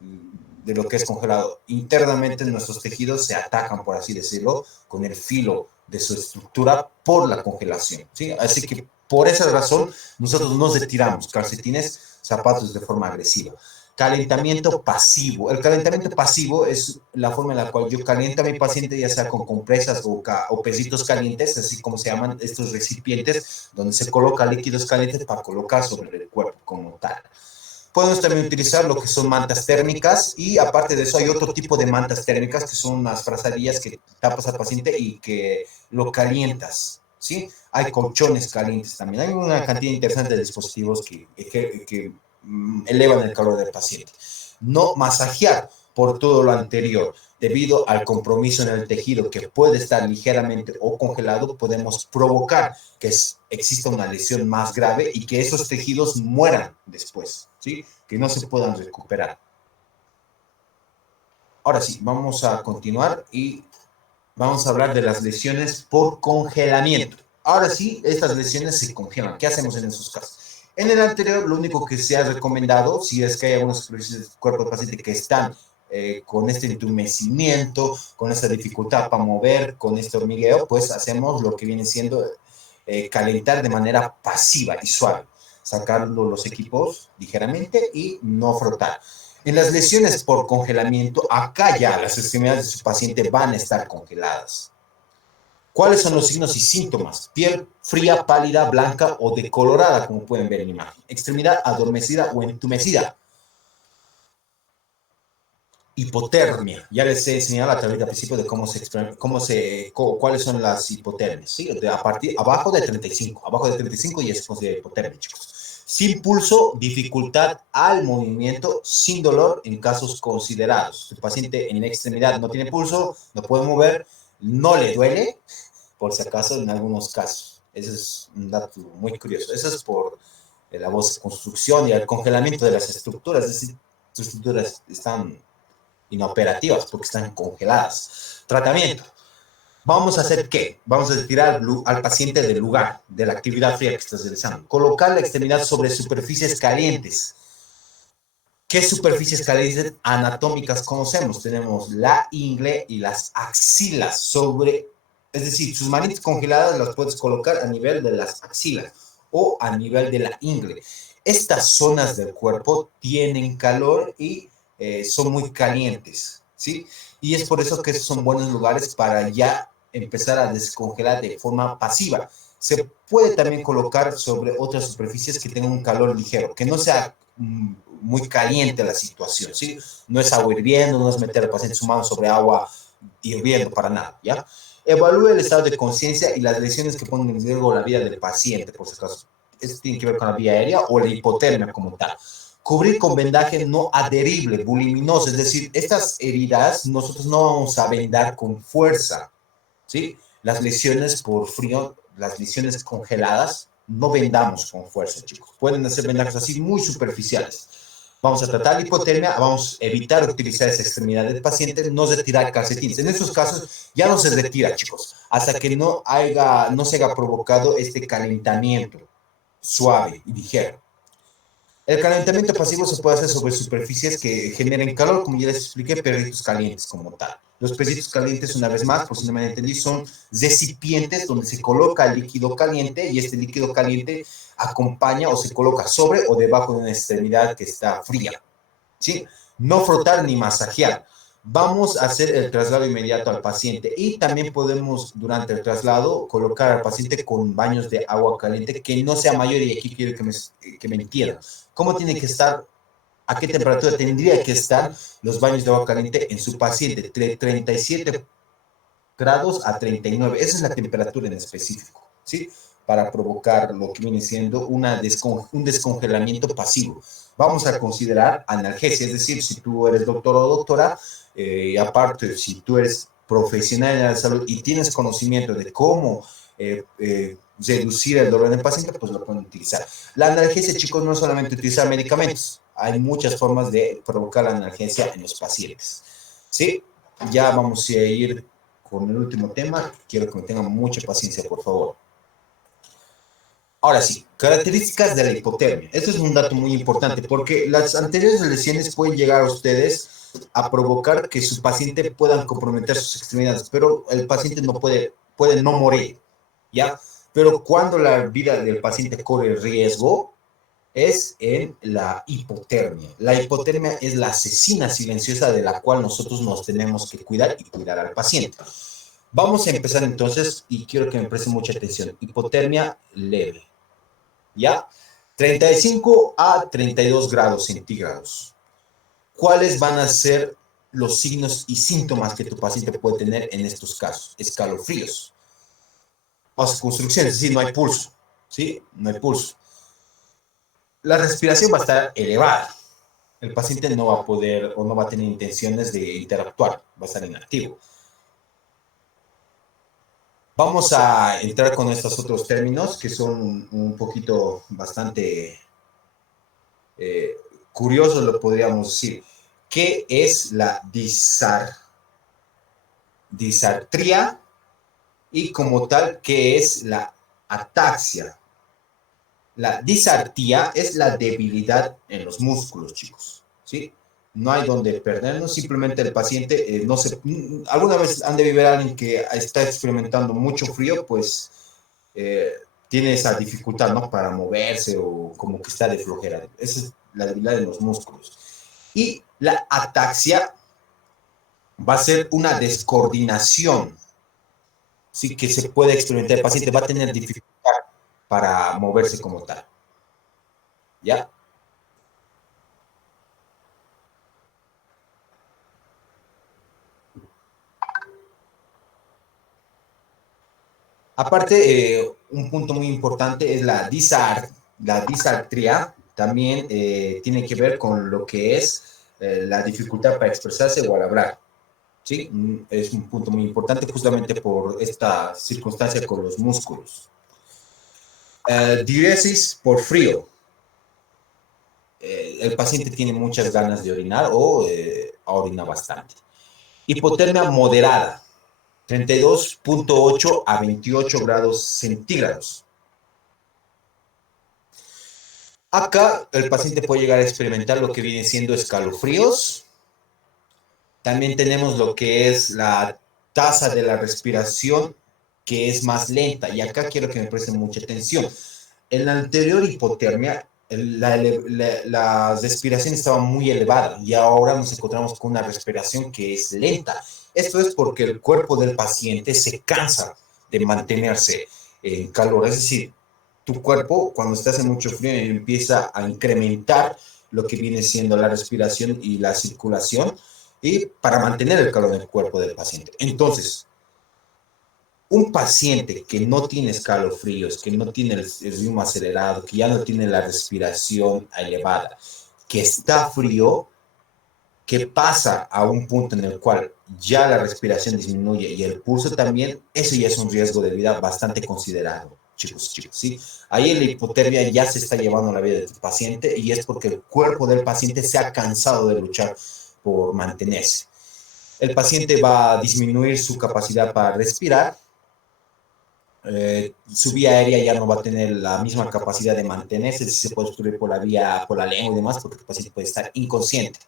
de lo que es congelado. Internamente nuestros tejidos se atacan, por así decirlo, con el filo de su estructura por la congelación, ¿sí? Así que por esa razón nosotros nos retiramos calcetines, zapatos de forma agresiva. Calentamiento pasivo. El calentamiento pasivo es la forma en la cual yo caliento a mi paciente, ya sea con compresas o pesitos calientes, así como se llaman estos recipientes, donde se coloca líquidos calientes para colocar sobre el cuerpo como tal. Podemos también utilizar lo que son mantas térmicas y aparte de eso hay otro tipo de mantas térmicas que son unas frazadillas que tapas al paciente y que lo calientas, ¿sí? Hay colchones calientes también. Hay una cantidad interesante de dispositivos que elevan el calor del paciente. No masajear por todo lo anterior. Debido al compromiso en el tejido que puede estar ligeramente o congelado, podemos provocar que exista una lesión más grave y que esos tejidos mueran después, ¿sí? Que no se puedan recuperar. Ahora sí, vamos a continuar y vamos a hablar de las lesiones por congelamiento. Ahora sí, estas lesiones se congelan. ¿Qué hacemos en esos casos? En el anterior, lo único que se ha recomendado, si es que hay algunos superficies del cuerpo del paciente que están con este entumecimiento, con esta dificultad para mover, con este hormigueo, pues hacemos lo que viene siendo calentar de manera pasiva y suave, sacando los equipos ligeramente y no frotar. En las lesiones por congelamiento, acá ya las extremidades de su paciente van a estar congeladas. ¿Cuáles son los signos y síntomas? Piel fría, pálida, blanca o decolorada, como pueden ver en la imagen. Extremidad adormecida o entumecida. Hipotermia. Ya les he enseñado a través del principio de cuáles son las hipotermias. ¿Sí? Abajo de 35. Abajo de 35 y es considerado hipotermia, chicos. Sin pulso, dificultad al movimiento, sin dolor en casos considerados. Si el paciente en la extremidad no tiene pulso, no puede mover, no le duele, por si acaso en algunos casos. Ese es un dato muy curioso. Eso es por la construcción y el congelamiento de las estructuras. Es decir, sus estructuras están inoperativas porque están congeladas. Tratamiento. ¿Vamos a hacer qué? Vamos a retirar al paciente del lugar, de la actividad fría que estás realizando. Colocar la extremidad sobre superficies calientes. ¿Qué superficies calientes anatómicas conocemos? Tenemos la ingle y las axilas sobre, es decir, sus manitas congeladas las puedes colocar a nivel de las axilas o a nivel de la ingle. Estas zonas del cuerpo tienen calor y son muy calientes, ¿sí? Y es por eso que son buenos lugares para ya empezar a descongelar de forma pasiva. Se puede también colocar sobre otras superficies que tengan un calor ligero, que no sea muy caliente la situación, ¿sí? No es agua hirviendo, no es meter al paciente su mano sobre agua hirviendo para nada, ¿ya? Evalúe el estado de conciencia y las lesiones que ponen en riesgo la vida del paciente, por si acaso. Esto tiene que ver con la vía aérea o la hipotermia como tal. Cubrir con vendaje no adherible, buliminoso, es decir, estas heridas nosotros no vamos a vendar con fuerza, ¿sí? Las lesiones por frío, las lesiones congeladas, no vendamos con fuerza, chicos. Pueden hacer vendajes así muy superficiales. Vamos a tratar la hipotermia, vamos a evitar utilizar esa extremidad del paciente, no retirar calcetines. En esos casos ya no se retira, chicos, hasta que no se haya provocado este calentamiento suave y ligero. El calentamiento pasivo se puede hacer sobre superficies que generen calor, como ya les expliqué, perritos calientes como tal. Los perritos calientes, una vez más, por si no me entendí, son recipientes donde se coloca el líquido caliente y este líquido caliente acompaña o se coloca sobre o debajo de una extremidad que está fría, ¿sí? No frotar ni masajear. Vamos a hacer el traslado inmediato al paciente y también podemos durante el traslado colocar al paciente con baños de agua caliente que no sea mayor, y aquí quiero que me entiendan. ¿Cómo tiene que estar? ¿A qué temperatura tendría que estar los baños de agua caliente en su paciente? De 37 grados a 39. Esa es la temperatura en específico, ¿sí? Para provocar lo que viene siendo un descongelamiento pasivo. Vamos a considerar analgesia, es decir, si tú eres doctor o doctora, y aparte, si tú eres profesional en la salud y tienes conocimiento de cómo reducir el dolor en el paciente, pues lo pueden utilizar. La analgesia, chicos, no es solamente utilizar medicamentos, hay muchas formas de provocar la analgesia en los pacientes, ¿sí? Ya vamos a ir con el último tema. Quiero que me tengan mucha paciencia, por favor. Ahora sí, características de la hipotermia. Esto es un dato muy importante porque las anteriores lesiones pueden llegar a ustedes a provocar que su paciente puedan comprometer sus extremidades, pero el paciente no puede no morir, ¿ya? Pero cuando la vida del paciente corre riesgo es en la hipotermia. La hipotermia es la asesina silenciosa de la cual nosotros nos tenemos que cuidar y cuidar al paciente. Vamos a empezar entonces y quiero que me presten mucha atención. Hipotermia leve, ¿ya? 35 a 32 grados centígrados. ¿Cuáles van a ser los signos y síntomas que tu paciente puede tener en estos casos? Escalofríos, vasoconstricción, es decir, no hay pulso, ¿sí? No hay pulso. La respiración va a estar elevada. El paciente no va a poder o no va a tener intenciones de interactuar, va a estar inactivo. Vamos a entrar con estos otros términos que son un poquito bastante curiosos, lo podríamos decir. ¿Qué es la disartria? Y como tal, ¿qué es la ataxia? La disartría es la debilidad en los músculos, chicos, ¿sí? No hay donde perdernos, simplemente el paciente no se... Alguna vez han de vivir a alguien que está experimentando mucho frío, pues tiene esa dificultad, ¿no? Para moverse o como que está de flojera. Esa es la debilidad de los músculos. Y la ataxia va a ser una descoordinación, sí, que se puede experimentar. El paciente va a tener dificultad para moverse como tal. ¿Ya? Aparte, un punto muy importante es la disartria, también tiene que ver con lo que es la dificultad para expresarse o al hablar. ¿Sí? Es un punto muy importante justamente por esta circunstancia con los músculos. Diuresis por frío. El paciente tiene muchas ganas de orinar o orina bastante. Hipotermia moderada, 32.8 a 28 grados centígrados. Acá el paciente puede llegar a experimentar lo que viene siendo escalofríos. También tenemos lo que es la tasa de la respiración, que es más lenta. Y acá quiero que me presten mucha atención. En la anterior hipotermia, la respiración estaba muy elevada y ahora nos encontramos con una respiración que es lenta. Esto es porque el cuerpo del paciente se cansa de mantenerse en calor. Es decir, tu cuerpo, cuando estás en mucho frío, empieza a incrementar lo que viene siendo la respiración y la circulación y para mantener el calor del cuerpo del paciente. Entonces, un paciente que no tiene escalofríos, que no tiene el ritmo acelerado, que ya no tiene la respiración elevada, que está frío, que pasa a un punto en el cual ya la respiración disminuye y el pulso también, eso ya es un riesgo de vida bastante considerado, chicos, ¿sí? Ahí la hipotermia ya se está llevando la vida del paciente y es porque el cuerpo del paciente se ha cansado de luchar por mantenerse. El paciente va a disminuir su capacidad para respirar, su vía aérea ya no va a tener la misma capacidad de mantenerse, si se puede obstruir por la vía, por la lengua y demás, porque el paciente puede estar inconsciente.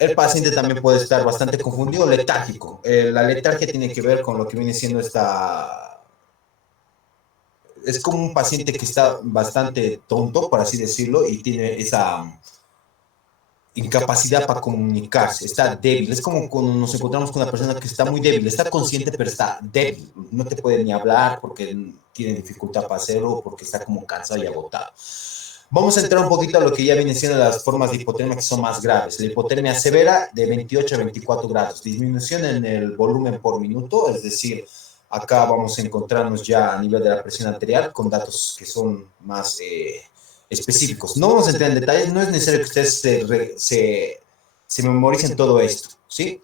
El paciente también puede estar bastante confundido, letárgico. La letargia tiene que ver con lo que viene siendo esta... Es como un paciente que está bastante tonto, por así decirlo, y tiene esa incapacidad para comunicarse, está débil. Es como cuando nos encontramos con una persona que está muy débil, está consciente pero está débil, no te puede ni hablar porque tiene dificultad para hacerlo, porque está como cansado y agotado. Vamos a entrar un poquito a lo que ya vienen siendo las formas de hipotermia que son más graves. La hipotermia severa de 28 a 24 grados, disminución en el volumen por minuto, es decir, acá vamos a encontrarnos ya a nivel de la presión arterial con datos que son más específicos. No vamos a entrar en detalles, no es necesario que ustedes se memoricen todo esto, ¿sí?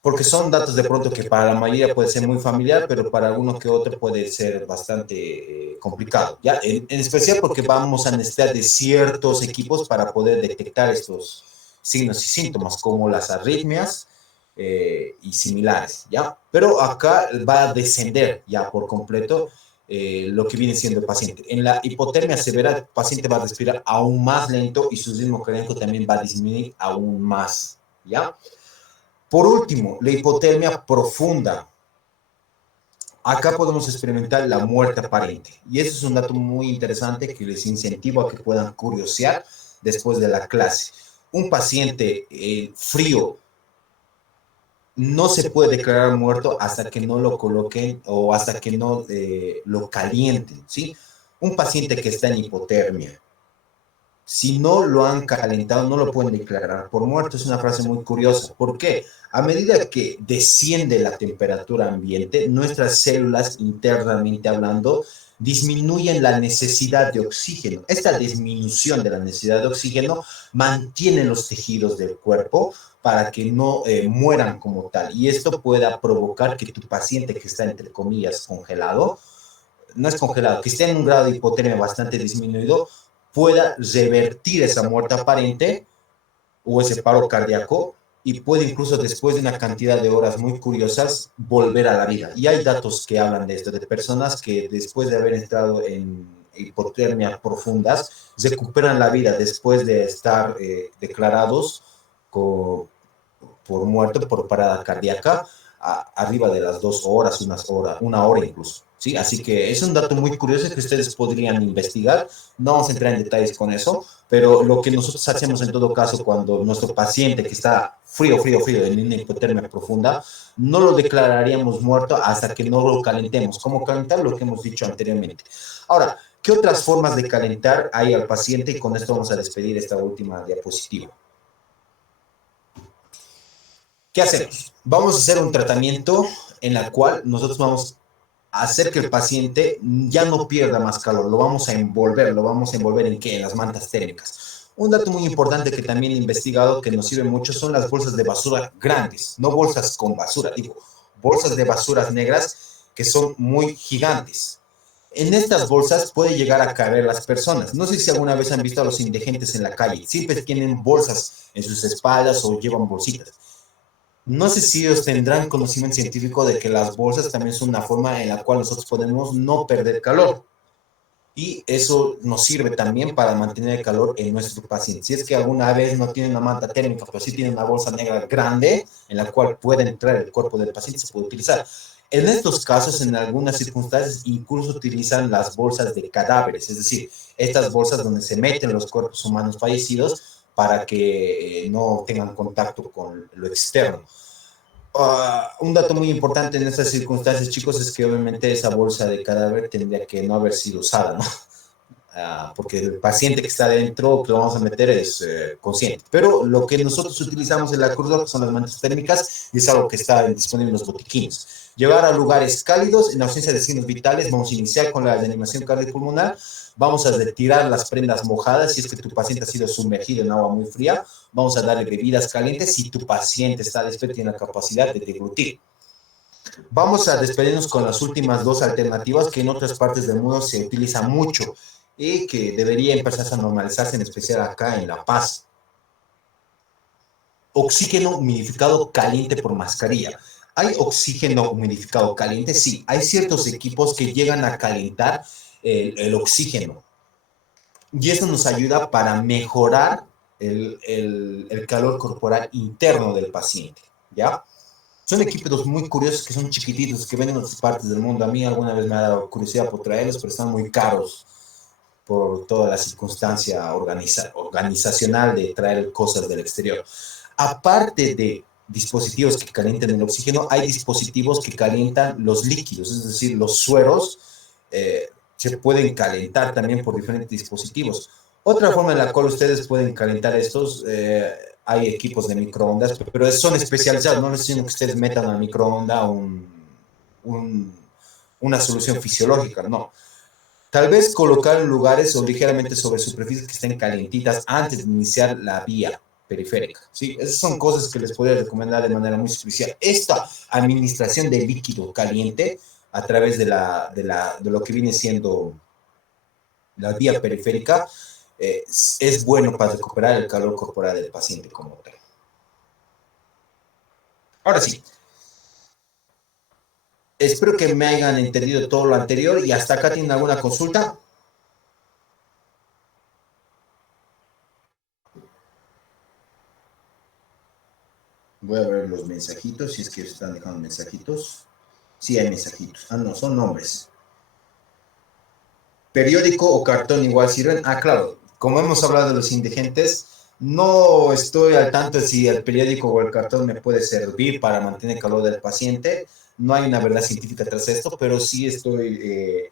Porque son datos de pronto que para la mayoría puede ser muy familiar, pero para alguno que otro puede ser bastante complicado, ¿ya? En especial porque vamos a necesitar de ciertos equipos para poder detectar estos signos y síntomas, como las arritmias y similares, ¿ya? Pero acá va a descender ya por completo lo que viene siendo el paciente. En la hipotermia severa, el paciente va a respirar aún más lento y su ritmo cardíaco también va a disminuir aún más, ¿ya? Por último, la hipotermia profunda. Acá podemos experimentar la muerte aparente. Y eso es un dato muy interesante que les incentivo a que puedan curiosear después de la clase. Un paciente frío no se puede declarar muerto hasta que no lo coloquen o hasta que no lo calienten, ¿sí? Un paciente que está en hipotermia, si no lo han calentado, no lo pueden declarar por muerto. Es una frase muy curiosa. ¿Por qué? A medida que desciende la temperatura ambiente, nuestras células, internamente hablando, disminuyen la necesidad de oxígeno. Esta disminución de la necesidad de oxígeno mantiene los tejidos del cuerpo para que no mueran como tal. Y esto pueda provocar que tu paciente que está, entre comillas, congelado, no es congelado, que esté en un grado de hipotermia bastante disminuido, pueda revertir esa muerte aparente o ese paro cardíaco y puede incluso después de una cantidad de horas muy curiosas volver a la vida. Y hay datos que hablan de esto, de personas que después de haber estado en hipotermia profundas recuperan la vida después de estar declarados por muerto por parada cardíaca arriba de las 2 horas, una hora incluso. ¿Sí? Así que es un dato muy curioso que ustedes podrían investigar. No vamos a entrar en detalles con eso, pero lo que nosotros hacemos en todo caso cuando nuestro paciente que está frío, en una hipotermia profunda, no lo declararíamos muerto hasta que no lo calentemos. ¿Cómo calentar? Lo que hemos dicho anteriormente. Ahora, ¿qué otras formas de calentar hay al paciente? Y con esto vamos a despedir esta última diapositiva. ¿Qué hacemos? Vamos a hacer un tratamiento en el cual nosotros vamos hacer que el paciente ya no pierda más calor, lo vamos a envolver ¿en qué? En las mantas térmicas. Un dato muy importante que también he investigado que nos sirve mucho son las bolsas de basura grandes, no bolsas con basura, digo, bolsas de basuras negras que son muy gigantes. En estas bolsas puede llegar a caber las personas. No sé si alguna vez han visto a los indigentes en la calle, siempre tienen bolsas en sus espaldas o llevan bolsitas. No sé si ellos tendrán conocimiento científico de que las bolsas también son una forma en la cual nosotros podemos no perder calor. Y eso nos sirve también para mantener el calor en nuestro paciente. Si es que alguna vez no tiene una manta térmica, pero sí tiene una bolsa negra grande en la cual puede entrar el cuerpo del paciente, se puede utilizar. En estos casos, en algunas circunstancias, incluso utilizan las bolsas de cadáveres, es decir, estas bolsas donde se meten los cuerpos humanos fallecidos para que no tengan contacto con lo externo. Un dato muy importante en estas circunstancias, chicos, es que obviamente esa bolsa de cadáver tendría que no haber sido usada, ¿no? Porque el paciente que está dentro, que lo vamos a meter, es consciente. Pero lo que nosotros utilizamos en la Cruz Roja son las mantas térmicas y es algo que está disponible en los botiquines. Llevar a lugares cálidos, en ausencia de signos vitales, vamos a iniciar con la reanimación cardiopulmonar, vamos a retirar las prendas mojadas si es que tu paciente ha sido sumergido en agua muy fría, vamos a darle bebidas calientes si tu paciente está despierto y tiene la capacidad de deglutir. Vamos a despedirnos con las últimas dos alternativas que en otras partes del mundo se utilizan mucho y que debería empezar a normalizarse, en especial acá en La Paz. Oxígeno humidificado caliente por mascarilla. ¿Hay oxígeno humidificado caliente? Sí, hay ciertos equipos que llegan a calentar el oxígeno. Y eso nos ayuda para mejorar el calor corporal interno del paciente, ¿ya? Son equipos muy curiosos que son chiquititos, que venden en otras partes del mundo. A mí alguna vez me ha dado curiosidad por traerlos, pero están muy caros por toda la circunstancia organizacional de traer cosas del exterior. Aparte de dispositivos que calientan el oxígeno, hay dispositivos que calientan los líquidos, es decir, los sueros se pueden calentar también por diferentes dispositivos. Otra forma en la cual ustedes pueden calentar estos, hay equipos de microondas, pero son especializados, no necesitan que ustedes metan al microondas una solución fisiológica, no. Tal vez colocar en lugares o ligeramente sobre superficies que estén calientitas antes de iniciar la vía periférica. ¿Sí? Esas son cosas que les podría recomendar de manera muy especial. Esta administración de líquido caliente a través de lo que viene siendo la vía periférica es bueno para recuperar el calor corporal del paciente como tal. Ahora sí. Espero que me hayan entendido todo lo anterior y hasta acá tienen alguna consulta. Voy a ver los mensajitos, si es que están dejando mensajitos. Sí hay mensajitos. No, son nombres. ¿Periódico o cartón igual sirven? Claro. Como hemos hablado de los indigentes, no estoy al tanto de si el periódico o el cartón me puede servir para mantener el calor del paciente. No hay una verdad científica tras esto, pero sí estoy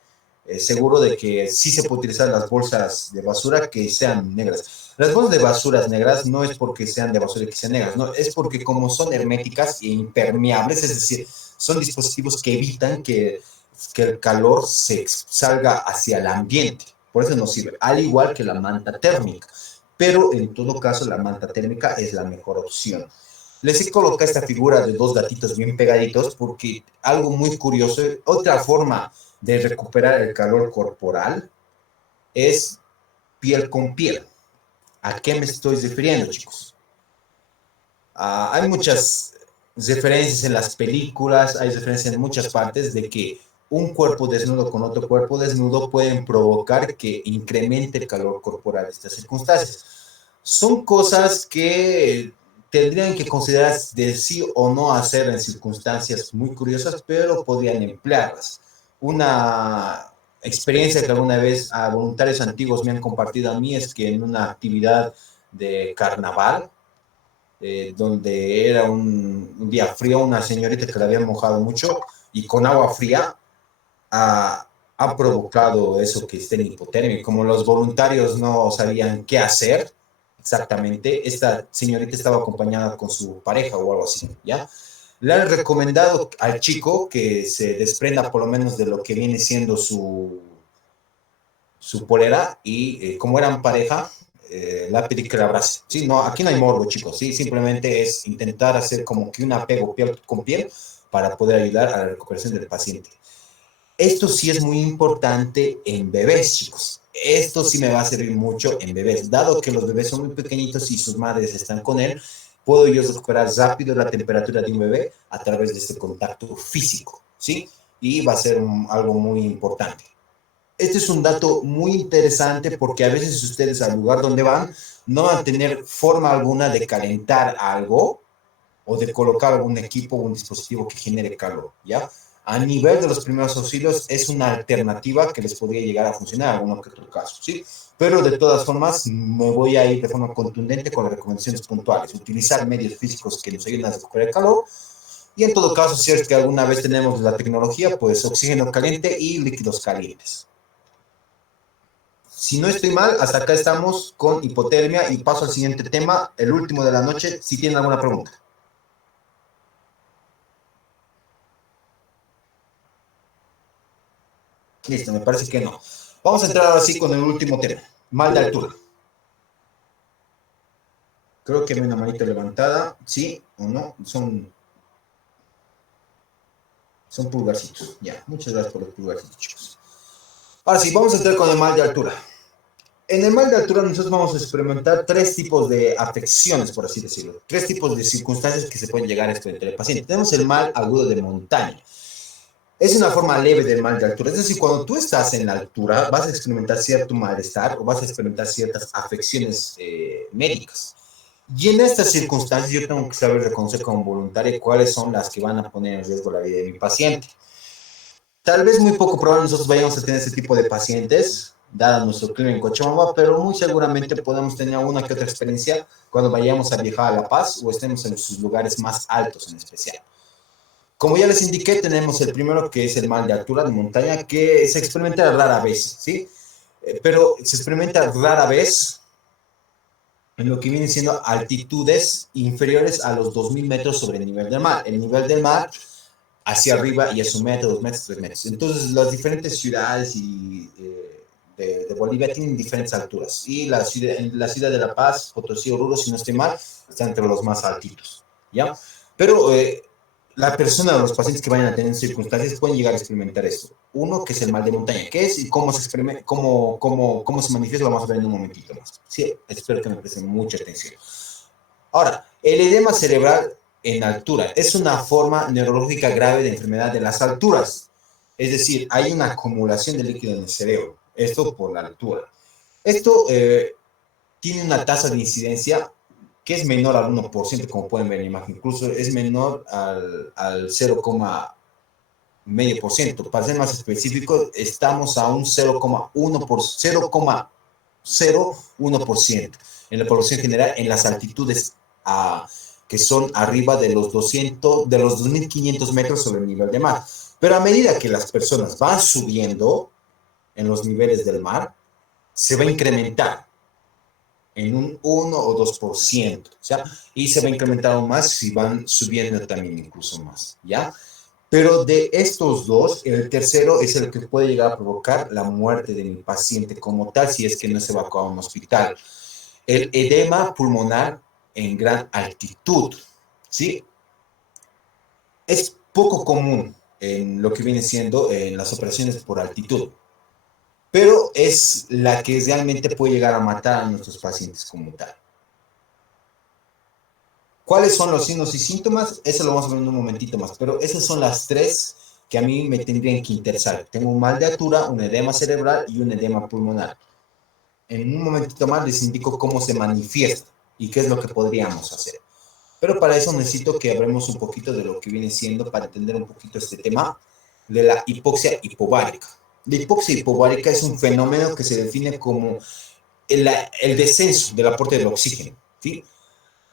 seguro de que sí se puede utilizar las bolsas de basura que sean negras. Las bolsas de basuras negras no es porque sean de basura y que sean negras, no, es porque como son herméticas e impermeables, es decir, son dispositivos que evitan que el calor se salga hacia el ambiente. Por eso nos sirve, al igual que la manta térmica. Pero en todo caso, la manta térmica es la mejor opción. Les he colocado esta figura de dos gatitos bien pegaditos porque algo muy curioso, otra forma de recuperar el calor corporal es piel con piel. ¿A qué me estoy refiriendo, chicos? Hay muchas referencias en las películas, hay referencias en muchas partes de que un cuerpo desnudo con otro cuerpo desnudo pueden provocar que incremente el calor corporal de estas circunstancias. Son cosas que tendrían que considerar de sí o no hacer en circunstancias muy curiosas, pero podrían emplearlas. Una experiencia que alguna vez a voluntarios antiguos me han compartido a mí es que en una actividad de carnaval, donde era un día frío, una señorita que le había mojado mucho y con agua fría ha provocado eso que esté en hipotermia. Como los voluntarios no sabían qué hacer exactamente, esta señorita estaba acompañada con su pareja o algo así, ¿ya? Le han recomendado al chico que se desprenda por lo menos de lo que viene siendo su polera y como eran pareja, le ha pedido que la abrace. Sí, no, aquí no hay morbo, chicos, sí, simplemente es intentar hacer como que un apego piel con piel para poder ayudar a la recuperación del paciente. Esto sí es muy importante en bebés, chicos. Esto sí me va a servir mucho en bebés. Dado que los bebés son muy pequeñitos y sus madres están con él, puedo yo recuperar rápido la temperatura de un bebé a través de este contacto físico, ¿sí? Y va a ser algo muy importante. Este es un dato muy interesante porque a veces ustedes al lugar donde van no van a tener forma alguna de calentar algo o de colocar algún equipo o un dispositivo que genere calor, ¿ya? A nivel de los primeros auxilios es una alternativa que les podría llegar a funcionar en alguno que otro caso, ¿sí? Pero de todas formas me voy a ir de forma contundente con las recomendaciones puntuales, utilizar medios físicos que nos ayuden a recuperar el calor y en todo caso, si es que alguna vez tenemos la tecnología, pues oxígeno caliente y líquidos calientes. Si no estoy mal, hasta acá estamos con hipotermia y paso al siguiente tema, el último de la noche, si tienen alguna pregunta. Listo, me parece que no. Vamos a entrar ahora sí con el último tema, mal de altura. Creo que hay una manita levantada, sí o no, son pulgarcitos. Ya, muchas gracias por los pulgarcitos, chicos. Ahora sí, vamos a entrar con el mal de altura. En el mal de altura nosotros vamos a experimentar tres tipos de afecciones, por así decirlo. Tres tipos de circunstancias que se pueden llegar a experimentar el paciente. Tenemos el mal agudo de montaña. Es una forma leve del mal de altura. Es decir, cuando tú estás en la altura, vas a experimentar cierto malestar o vas a experimentar ciertas afecciones médicas. Y en estas circunstancias yo tengo que saber reconocer como voluntario cuáles son las que van a poner en riesgo la vida de mi paciente. Tal vez muy poco probable nosotros vayamos a tener ese tipo de pacientes, dada nuestro clima en Cochabamba, pero muy seguramente podemos tener una que otra experiencia cuando vayamos a viajar a La Paz o estemos en sus lugares más altos en especial. Como ya les indiqué, tenemos el primero que es el mal de altura de montaña, que se experimenta rara vez, ¿sí? Pero se experimenta rara vez en lo que vienen siendo altitudes inferiores a los 2.000 metros sobre el nivel del mar. El nivel del mar hacia arriba y a su metro, 2 metros, 3 metros. Entonces, las diferentes ciudades de Bolivia tienen diferentes alturas. Y la ciudad de La Paz, Potosí, Oruro, si no estoy mal, está entre los más altitos, ¿ya? Pero la persona o los pacientes que vayan a tener circunstancias pueden llegar a experimentar esto. Uno, que es el mal de montaña. ¿Qué es y cómo se experimenta, cómo se manifiesta? Lo vamos a ver en un momentito más. Sí, espero que me presten mucha atención. Ahora, el edema cerebral en altura es una forma neurológica grave de enfermedad de las alturas. Es decir, hay una acumulación de líquido en el cerebro. Esto por la altura. Esto tiene una tasa de incidencia que es menor al 1%, como pueden ver en la imagen. Incluso es menor al 0,5%. Para ser más específico, estamos a un 0,01% en la población general en las altitudes que son arriba de los 2.500 metros sobre el nivel de mar. Pero a medida que las personas van subiendo en los niveles del mar, se va a incrementar en un 1 o 2%, ¿ya? Y se va a incrementar aún más si van subiendo también incluso más, ¿ya? Pero de estos dos, el tercero es el que puede llegar a provocar la muerte de mi paciente como tal, si es que no se evacúa a un hospital. El edema pulmonar en gran altitud, ¿sí? Es poco común en lo que viene siendo en las operaciones por altitud, pero es la que realmente puede llegar a matar a nuestros pacientes como tal. ¿Cuáles son los signos y síntomas? Eso lo vamos a ver en un momentito más, pero esas son las tres que a mí me tendrían que interesar. Tengo un mal de altura, un edema cerebral y un edema pulmonar. En un momentito más les indico cómo se manifiesta y qué es lo que podríamos hacer. Pero para eso necesito que hablemos un poquito de lo que viene siendo, para entender un poquito este tema, de la hipoxia hipovárica. La hipoxia hipovárica es un fenómeno que se define como el descenso del aporte del oxígeno, ¿sí?,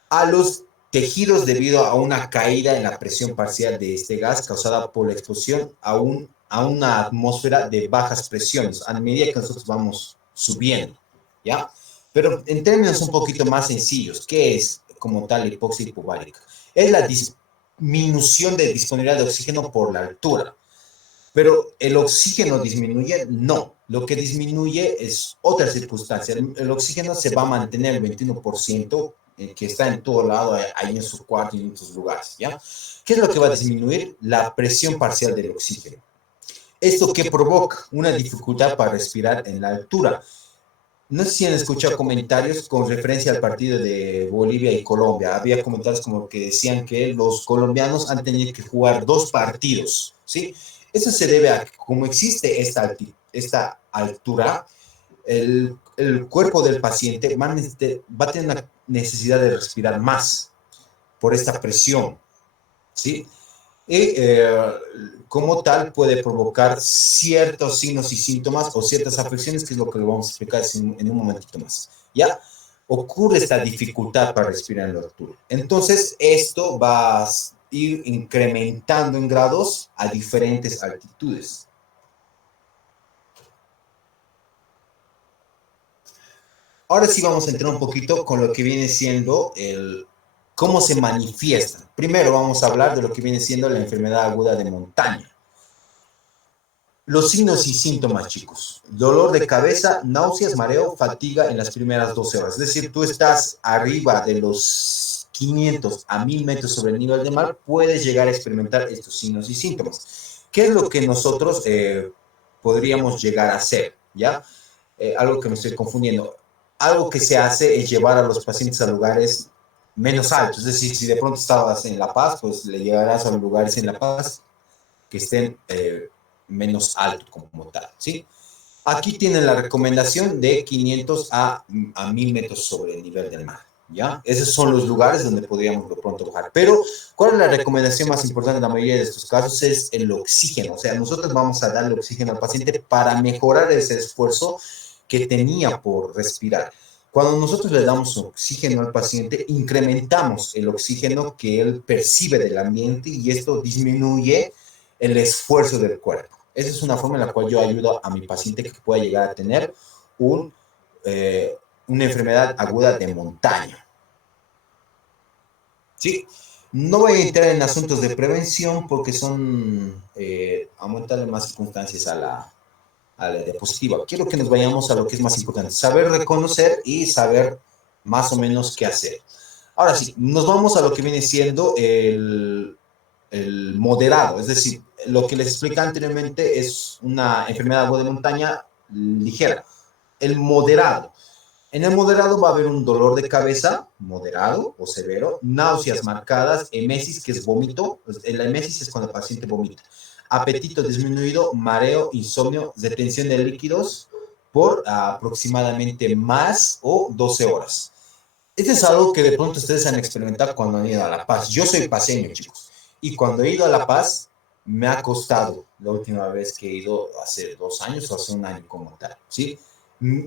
a los tejidos debido a una caída en la presión parcial de este gas causada por la exposición a una atmósfera de bajas presiones a medida que nosotros vamos subiendo, ¿ya? Pero en términos un poquito más sencillos, ¿qué es como tal la hipoxia hipovárica? Es la disminución de disponibilidad de oxígeno por la altura. Pero el oxígeno disminuye, no. Lo que disminuye es otra circunstancia. El oxígeno se va a mantener el 21%, que está en todo lado, ahí en su cuarto y en otros lugares, ¿ya? ¿Qué es lo que va a disminuir? La presión parcial del oxígeno. ¿Esto qué provoca? Una dificultad para respirar en la altura. No sé si han escuchado comentarios con referencia al partido de Bolivia y Colombia. Había comentarios como que decían que los colombianos han tenido que jugar 2 partidos, ¿sí? Eso se debe a que como existe esta altura, el cuerpo del paciente va a tener una necesidad de respirar más por esta presión, ¿sí? Y como tal puede provocar ciertos signos y síntomas o ciertas afecciones, que es lo que lo vamos a explicar en un momentito más. ¿Ya? Ocurre esta dificultad para respirar en la altura. Entonces, esto va a ir incrementando en grados a diferentes altitudes. Ahora sí vamos a entrar un poquito con lo que viene siendo cómo se manifiesta. Primero vamos a hablar de lo que viene siendo la enfermedad aguda de montaña. Los signos y síntomas, chicos. Dolor de cabeza, náuseas, mareo, fatiga en las primeras 12 horas. Es decir, tú estás arriba de los 500 a 1000 metros sobre el nivel del mar, puedes llegar a experimentar estos signos y síntomas. ¿Qué es lo que nosotros podríamos llegar a hacer? ¿Ya? Algo que me estoy confundiendo. Algo que se hace es llevar a los pacientes a lugares menos altos. Es decir, si de pronto estabas en La Paz, pues le llegarás a los lugares en La Paz que estén menos altos como tal, ¿sí? Aquí tienen la recomendación de 500 a 1000 metros sobre el nivel del mar, ¿ya? Esos son los lugares donde podríamos de pronto bajar. Pero, ¿cuál es la recomendación más importante en la mayoría de estos casos? Es el oxígeno. O sea, nosotros vamos a darle oxígeno al paciente para mejorar ese esfuerzo que tenía por respirar. Cuando nosotros le damos oxígeno al paciente, incrementamos el oxígeno que él percibe del ambiente y esto disminuye el esfuerzo del cuerpo. Esa es una forma en la cual yo ayudo a mi paciente que pueda llegar a tener una enfermedad aguda de montaña. ¿Sí? No voy a entrar en asuntos de prevención porque son aumentarle más circunstancias a la diapositiva. Quiero que nos vayamos a lo que es más importante, saber reconocer y saber más o menos qué hacer. Ahora sí, nos vamos a lo que viene siendo el moderado, es decir, lo que les expliqué anteriormente es una enfermedad aguda de montaña ligera. El moderado. En el moderado va a haber un dolor de cabeza moderado o severo, náuseas marcadas, emesis, que es vómito. La emesis es cuando el paciente vomita. Apetito disminuido, mareo, insomnio, retención de líquidos por aproximadamente más o 12 horas. Este es algo que de pronto ustedes han experimentado cuando han ido a La Paz. Yo soy paseño, chicos. Y cuando he ido a La Paz, me ha costado la última vez que he ido hace 2 años o hace un año como tal, ¿sí?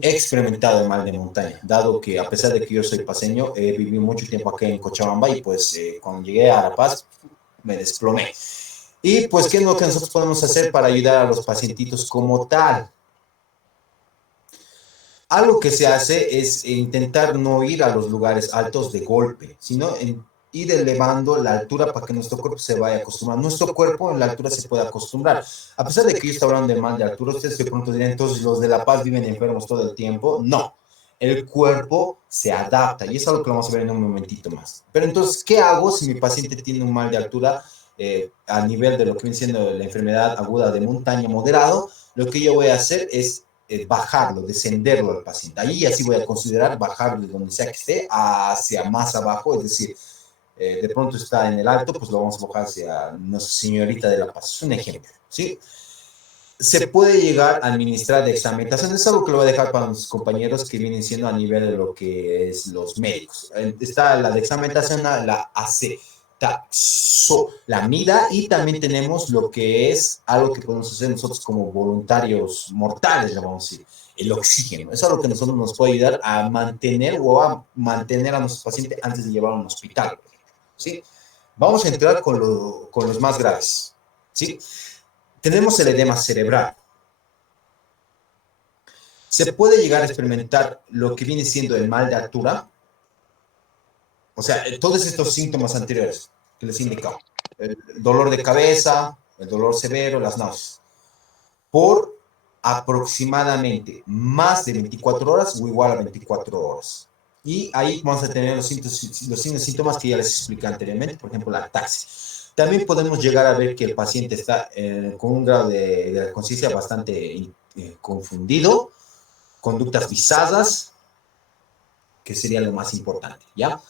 He experimentado el mal de montaña, dado que a pesar de que yo soy paseño, he vivido mucho tiempo aquí en Cochabamba y pues cuando llegué a La Paz me desplomé. Y pues, ¿qué es lo que nosotros podemos hacer para ayudar a los pacientitos como tal? Algo que se hace es intentar no ir a los lugares altos de golpe, sino ir elevando la altura para que nuestro cuerpo se vaya acostumbrando. Nuestro cuerpo en la altura se puede acostumbrar. A pesar de que yo estoy hablando de mal de altura, ustedes de pronto dirán, entonces los de La Paz viven enfermos todo el tiempo. No, el cuerpo se adapta y es algo que vamos a ver en un momentito más. Pero entonces, ¿qué hago si mi paciente tiene un mal de altura a nivel de lo que viene siendo la enfermedad aguda de montaña moderado? Lo que yo voy a hacer es bajarlo, descenderlo al paciente. Ahí así voy a considerar bajarlo de donde sea que esté hacia más abajo, es decir, de pronto está en el alto, pues lo vamos a bajar hacia Nuestra Señorita de la Paz. Es un ejemplo, ¿sí? se puede llegar a administrar dexametasona. Es algo que lo voy a dejar para los compañeros que vienen siendo a nivel de lo que es los médicos. Está la dexametasona, la acetazolamida, y también tenemos lo que es algo que podemos hacer nosotros como voluntarios mortales, vamos a decir, el oxígeno. Es algo que nosotros nos puede ayudar a mantener a nuestro paciente antes de llevarlo a un hospital, ¿sí? Vamos a entrar con los más graves, ¿sí? Tenemos el edema cerebral. Se puede llegar a experimentar lo que viene siendo el mal de altura, o sea, todos estos síntomas anteriores que les he indicado, el dolor de cabeza, el dolor severo, las náuseas, por aproximadamente más de 24 horas o igual a 24 horas. Y ahí vamos a tener los síntomas que ya les expliqué anteriormente, por ejemplo, la ataxia. También podemos llegar a ver que el paciente está con un grado de conciencia bastante confundido, conductas visadas, que sería lo más importante, ¿ya?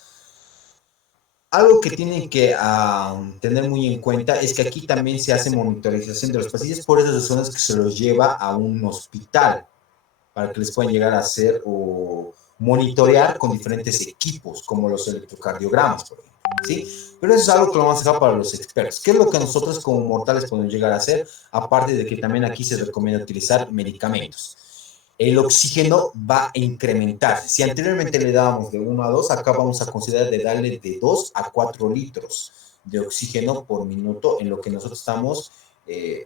Algo que tienen que tener muy en cuenta es que aquí también se hace monitorización de los pacientes, por esas razones que se los lleva a un hospital para que les puedan llegar a hacer o monitorear con diferentes equipos, como los electrocardiogramas, por ejemplo, ¿sí? Pero eso es algo que lo vamos a dejar para los expertos. ¿Qué es lo que nosotros como mortales podemos llegar a hacer? Aparte de que también aquí se recomienda utilizar medicamentos. El oxígeno va a incrementar. Si anteriormente le dábamos de 1 a 2, acá vamos a considerar de darle de 2 a 4 litros de oxígeno por minuto en lo que nosotros estamos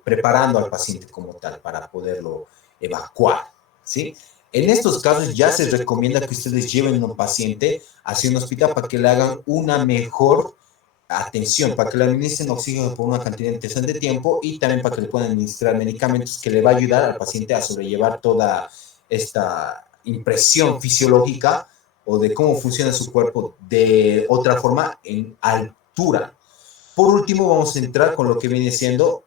preparando al paciente como tal para poderlo evacuar, ¿sí? En estos casos ya se recomienda que ustedes lleven a un paciente hacia un hospital para que le hagan una mejor atención, para que le administren oxígeno por una cantidad interesante de tiempo y también para que le puedan administrar medicamentos que le va a ayudar al paciente a sobrellevar toda esta impresión fisiológica o de cómo funciona su cuerpo de otra forma en altura. Por último, vamos a entrar con lo que viene siendo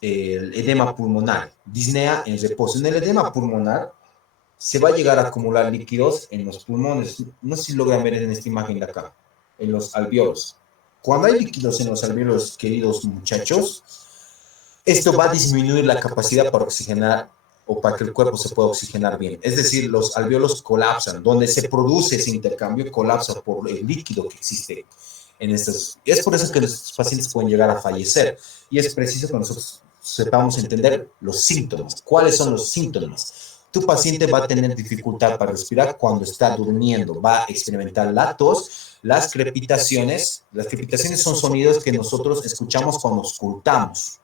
el edema pulmonar, disnea en reposo. En el edema pulmonar se va a llegar a acumular líquidos en los pulmones. No sé si logran ver en esta imagen de acá, en los alvéolos. Cuando hay líquidos en los alvéolos, queridos muchachos, esto va a disminuir la capacidad para oxigenar o para que el cuerpo se pueda oxigenar bien. Es decir, los alvéolos colapsan, donde se produce ese intercambio, colapsa por el líquido que existe en estos. Es por eso que los pacientes pueden llegar a fallecer. Y es preciso que nosotros sepamos entender los síntomas. ¿Cuáles son los síntomas? Tu paciente va a tener dificultad para respirar cuando está durmiendo, va a experimentar la tos, las crepitaciones. Las crepitaciones son sonidos que nosotros escuchamos cuando auscultamos,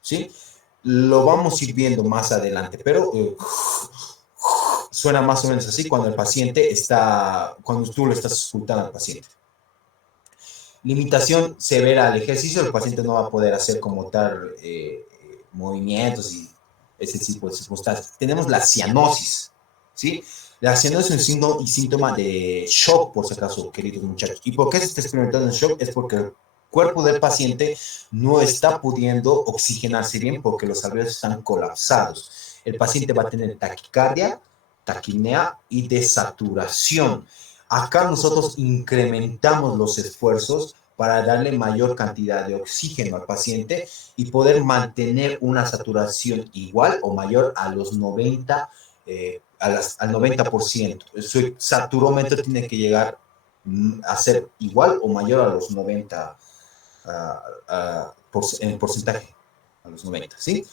¿sí? Lo vamos a ir viendo más adelante, pero suena más o menos así cuando el paciente está, cuando tú lo estás auscultando al paciente. Limitación severa al ejercicio, el paciente no va a poder hacer como tal movimientos y ese tipo de circunstancias. Tenemos la cianosis, ¿sí? La cianosis es un signo y síntoma de shock, por si acaso, queridos muchachos. ¿Y por qué se está experimentando en shock? Es porque el cuerpo del paciente no está pudiendo oxigenarse bien porque los alvéolos están colapsados. El paciente va a tener taquicardia, taquipnea y desaturación. Acá nosotros incrementamos los esfuerzos para darle mayor cantidad de oxígeno al paciente y poder mantener una saturación igual o mayor a los 90, al 90%. Su saturómetro tiene que llegar a ser igual o mayor a los 90 en porcentaje, a los 90, ¿sí?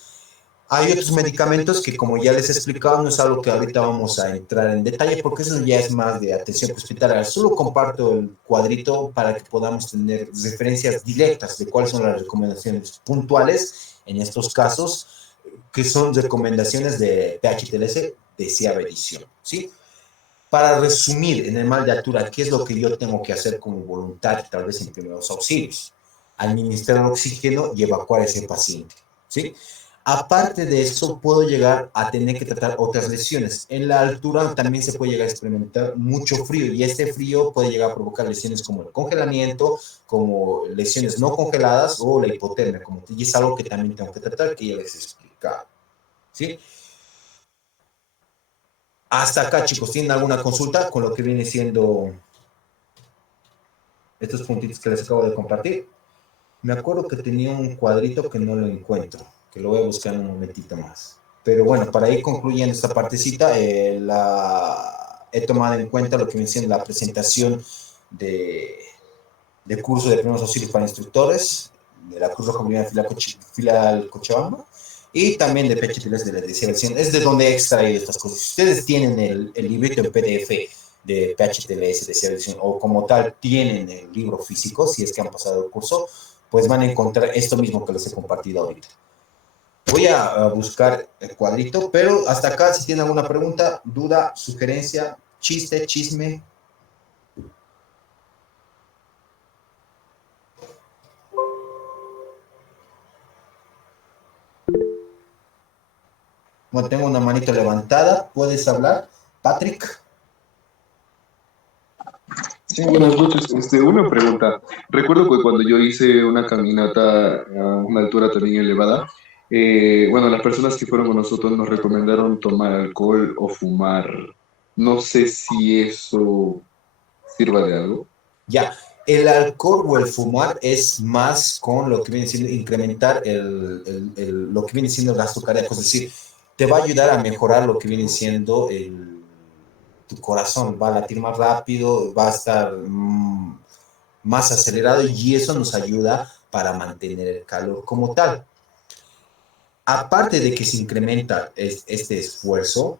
Hay otros medicamentos que, como ya les he explicado, no es algo que ahorita vamos a entrar en detalle porque eso ya es más de atención hospitalaria. Solo comparto el cuadrito para que podamos tener referencias directas de cuáles son las recomendaciones puntuales en estos casos, que son recomendaciones de PHTLS de CIAB edición, ¿sí? Para resumir, en el mal de altura, ¿qué es lo que yo tengo que hacer como voluntario, tal vez en primeros auxilios? Administrar oxígeno y evacuar a ese paciente, ¿sí? Aparte de eso, puedo llegar a tener que tratar otras lesiones. En la altura también se puede llegar a experimentar mucho frío y este frío puede llegar a provocar lesiones como el congelamiento, como lesiones no congeladas o la hipotermia, y es algo que también tengo que tratar, que ya les he explicado, ¿sí? Hasta acá, chicos, ¿tienen alguna consulta con lo que viene siendo estos puntitos que les acabo de compartir? Me acuerdo que tenía un cuadrito que no lo encuentro. que lo voy a buscar en un momentito más. Pero bueno, para ir concluyendo esta partecita, he tomado en cuenta lo que viene siendo la presentación de curso de primeros auxilios para instructores, de la Cruz Roja Boliviana Filial Cochabamba, y también de PHPLS de la tercera versión. Es de donde he extraído estas cosas. Si ustedes tienen el librito en PDF de PHTLS de tercera versión, o como tal tienen el libro físico, si es que han pasado el curso, pues van a encontrar esto mismo que les he compartido ahorita. Voy a buscar el cuadrito, pero hasta acá, si tienen alguna pregunta, duda, sugerencia, chiste, chisme. Bueno, tengo una manito levantada, ¿puedes hablar, Patrick? Sí, buenas noches. Una pregunta. Recuerdo que cuando yo hice una caminata a una altura también elevada, bueno, las personas que fueron con nosotros nos recomendaron tomar alcohol o fumar. No sé si eso sirva de algo. Ya, el alcohol o el fumar es más con lo que viene siendo incrementar lo que viene siendo el gasto cardíaco, es decir, te va a ayudar a mejorar lo que viene siendo tu corazón, va a latir más rápido, va a estar más acelerado y eso nos ayuda para mantener el calor como tal. Aparte de que se incrementa este esfuerzo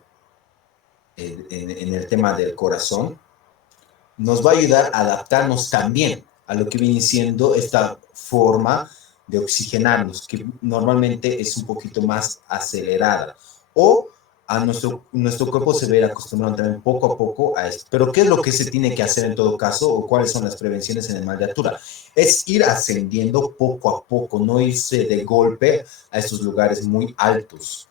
en el tema del corazón, nos va a ayudar a adaptarnos también a lo que viene siendo esta forma de oxigenarnos, que normalmente es un poquito más acelerada. O a nuestro cuerpo se va a ir acostumbrando también poco a poco a esto. Pero ¿qué es lo que se tiene que hacer en todo caso o cuáles son las prevenciones en el mal de altura? Es ir ascendiendo poco a poco, no irse de golpe a estos lugares muy altos.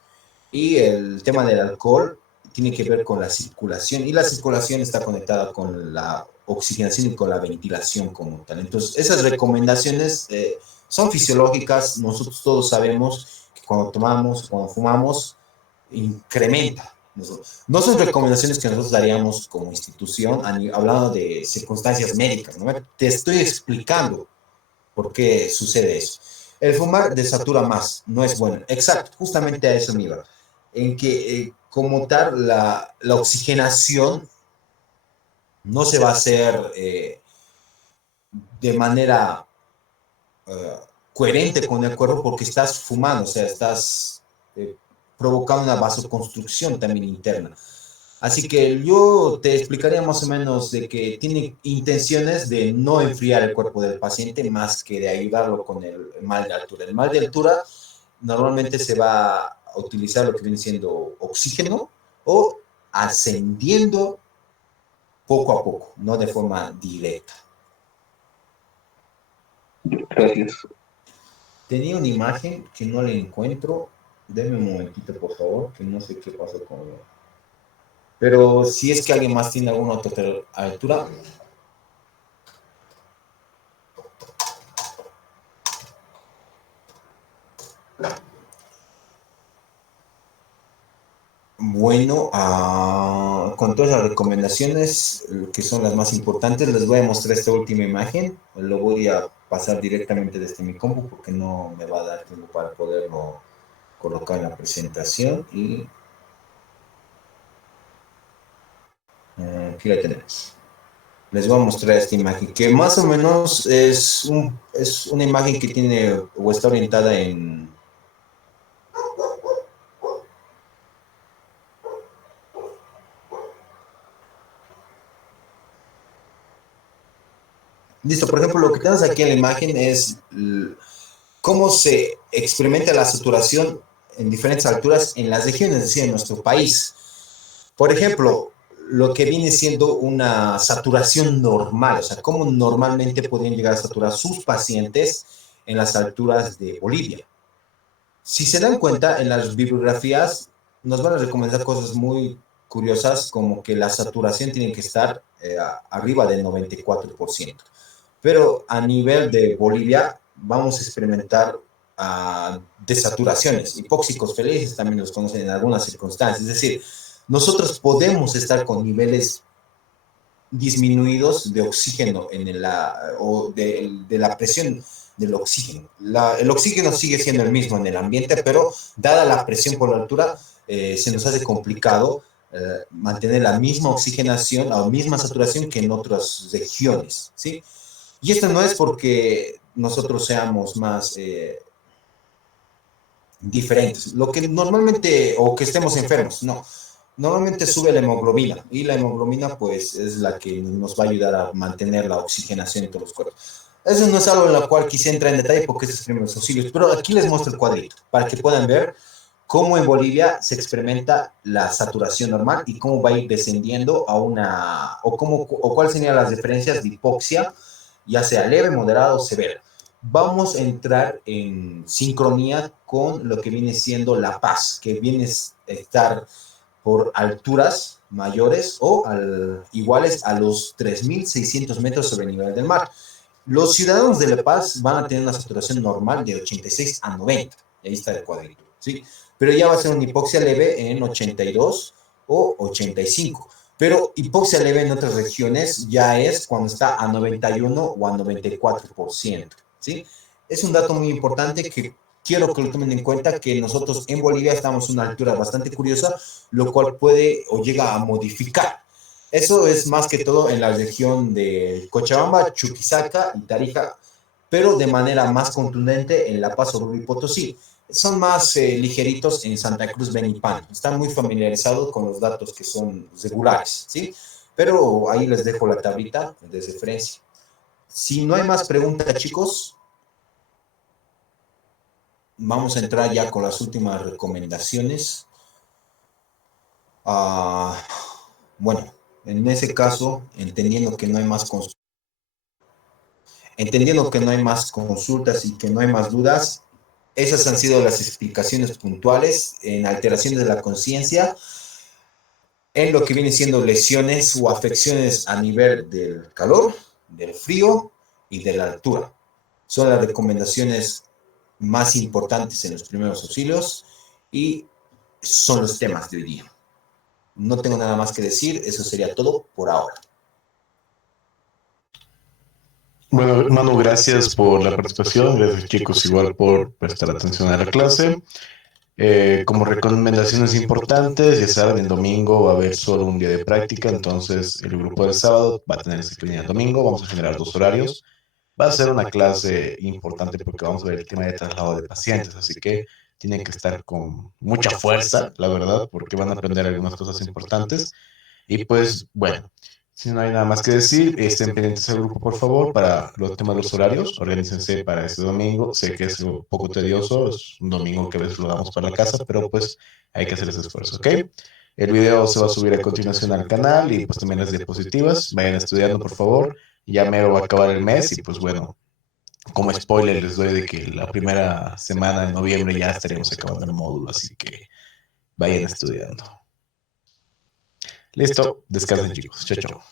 Y el tema del alcohol tiene que ver con la circulación y la circulación está conectada con la oxigenación y con la ventilación como tal. Entonces, esas recomendaciones son fisiológicas, nosotros todos sabemos que cuando tomamos, cuando fumamos, incrementa. No son recomendaciones que nosotros daríamos como institución, hablando de circunstancias médicas, ¿no? Te estoy explicando por qué sucede eso. El fumar desatura más, no es bueno. Exacto, justamente a eso me iba. En que como tal la oxigenación no se va a hacer de manera uh, coherente con el cuerpo porque estás fumando, o sea, estás provocando una vasoconstrucción también interna. Así que yo te explicaría más o menos de que tiene intenciones de no enfriar el cuerpo del paciente más que de ayudarlo con el mal de altura. El mal de altura normalmente se va a utilizar lo que viene siendo oxígeno o ascendiendo poco a poco, no de forma directa. Gracias. Tenía una imagen que no la encuentro. Denme un momentito, por favor, que no sé qué pasó con ella. Pero si es que alguien más tiene alguna otra altura. Bueno, con todas las recomendaciones, que son las más importantes, les voy a mostrar esta última imagen. Lo voy a pasar directamente desde mi compu porque no me va a dar tiempo para poderlo colocar en la presentación. Y aquí la tenemos. Les voy a mostrar esta imagen, que más o menos es una imagen que tiene o está orientada en... Listo, por ejemplo, lo que tenemos aquí en la imagen es cómo se experimenta la saturación en diferentes alturas en las regiones, es decir, en nuestro país. Por ejemplo, lo que viene siendo una saturación normal, o sea, cómo normalmente podrían llegar a saturar sus pacientes en las alturas de Bolivia. Si se dan cuenta, en las bibliografías nos van a recomendar cosas muy curiosas, como que la saturación tiene que estar arriba del 94%. Pero a nivel de Bolivia vamos a experimentar desaturaciones. Hipóxicos felices también los conocen en algunas circunstancias. Es decir, nosotros podemos estar con niveles disminuidos de oxígeno o de la presión del oxígeno. El oxígeno sigue siendo el mismo en el ambiente, pero dada la presión por la altura, se nos hace complicado mantener la misma oxigenación o misma saturación que en otras regiones, ¿sí? Y esto no es porque nosotros seamos más diferentes, lo que normalmente, o que estemos enfermos, no. Normalmente sube la hemoglobina y la hemoglobina pues es la que nos va a ayudar a mantener la oxigenación en todos los cuerpos. Eso no es algo en lo cual quise entrar en detalle porque es primeros auxilios, pero aquí les muestro el cuadrito para que puedan ver cómo en Bolivia se experimenta la saturación normal y cómo va a ir descendiendo a una, o cuáles serían las diferencias de hipoxia, ya sea leve, moderada o severa. Vamos a entrar en sincronía con lo que viene siendo la paz, que viene a estar por alturas mayores o iguales a los 3.600 metros sobre el nivel del mar. Los ciudadanos de La Paz van a tener una saturación normal de 86 a 90. Ahí está el cuadrito, ¿sí? Pero ya va a ser una hipoxia leve en 82 o 85. Pero hipoxia leve en otras regiones ya es cuando está a 91 o a 94%, ¿sí? Es un dato muy importante que quiero que lo tomen en cuenta, que nosotros en Bolivia estamos a una altura bastante curiosa, lo cual puede o llega a modificar. Eso es más que todo en la región de Cochabamba, Chuquisaca y Tarija, pero de manera más contundente en La Paz, Oruro y Potosí. Son más ligeritos en Santa Cruz, Benipan. Están muy familiarizados con los datos que son regulares, ¿sí? Pero ahí les dejo la tablita de referencia. Si no hay más preguntas, chicos, vamos a entrar ya con las últimas recomendaciones. Ah, bueno, en ese caso, entendiendo que no hay más consultas y que no hay más dudas, esas han sido las explicaciones puntuales en alteraciones de la conciencia, en lo que vienen siendo lesiones o afecciones a nivel del calor, del frío y de la altura. Son las recomendaciones más importantes en los primeros auxilios y son los temas de hoy día. No tengo nada más que decir, eso sería todo por ahora. Bueno, Manu, gracias por la participación, gracias chicos igual por prestar atención a la clase. Como recomendaciones importantes, ya saben, el domingo va a haber solo un día de práctica, entonces el grupo del sábado va a tener disciplina el domingo, vamos a generar dos horarios. Va a ser una clase importante porque vamos a ver el tema de traslado de pacientes, así que tienen que estar con mucha fuerza, la verdad, porque van a aprender algunas cosas importantes. Y pues, bueno, si no hay nada más que decir, estén pendientes al grupo, por favor, para los temas de los horarios. Organícense para este domingo. Sé que es un poco tedioso, es un domingo que a veces lo damos para la casa, pero pues hay que hacer ese esfuerzo, ¿ok? El video se va a subir a continuación al canal y pues también las diapositivas. Vayan estudiando, por favor. Ya me va a acabar el mes y pues bueno, como spoiler les doy de que la primera semana de noviembre ya estaremos acabando el módulo, así que vayan estudiando. Listo, descansen chicos. Chao, chao.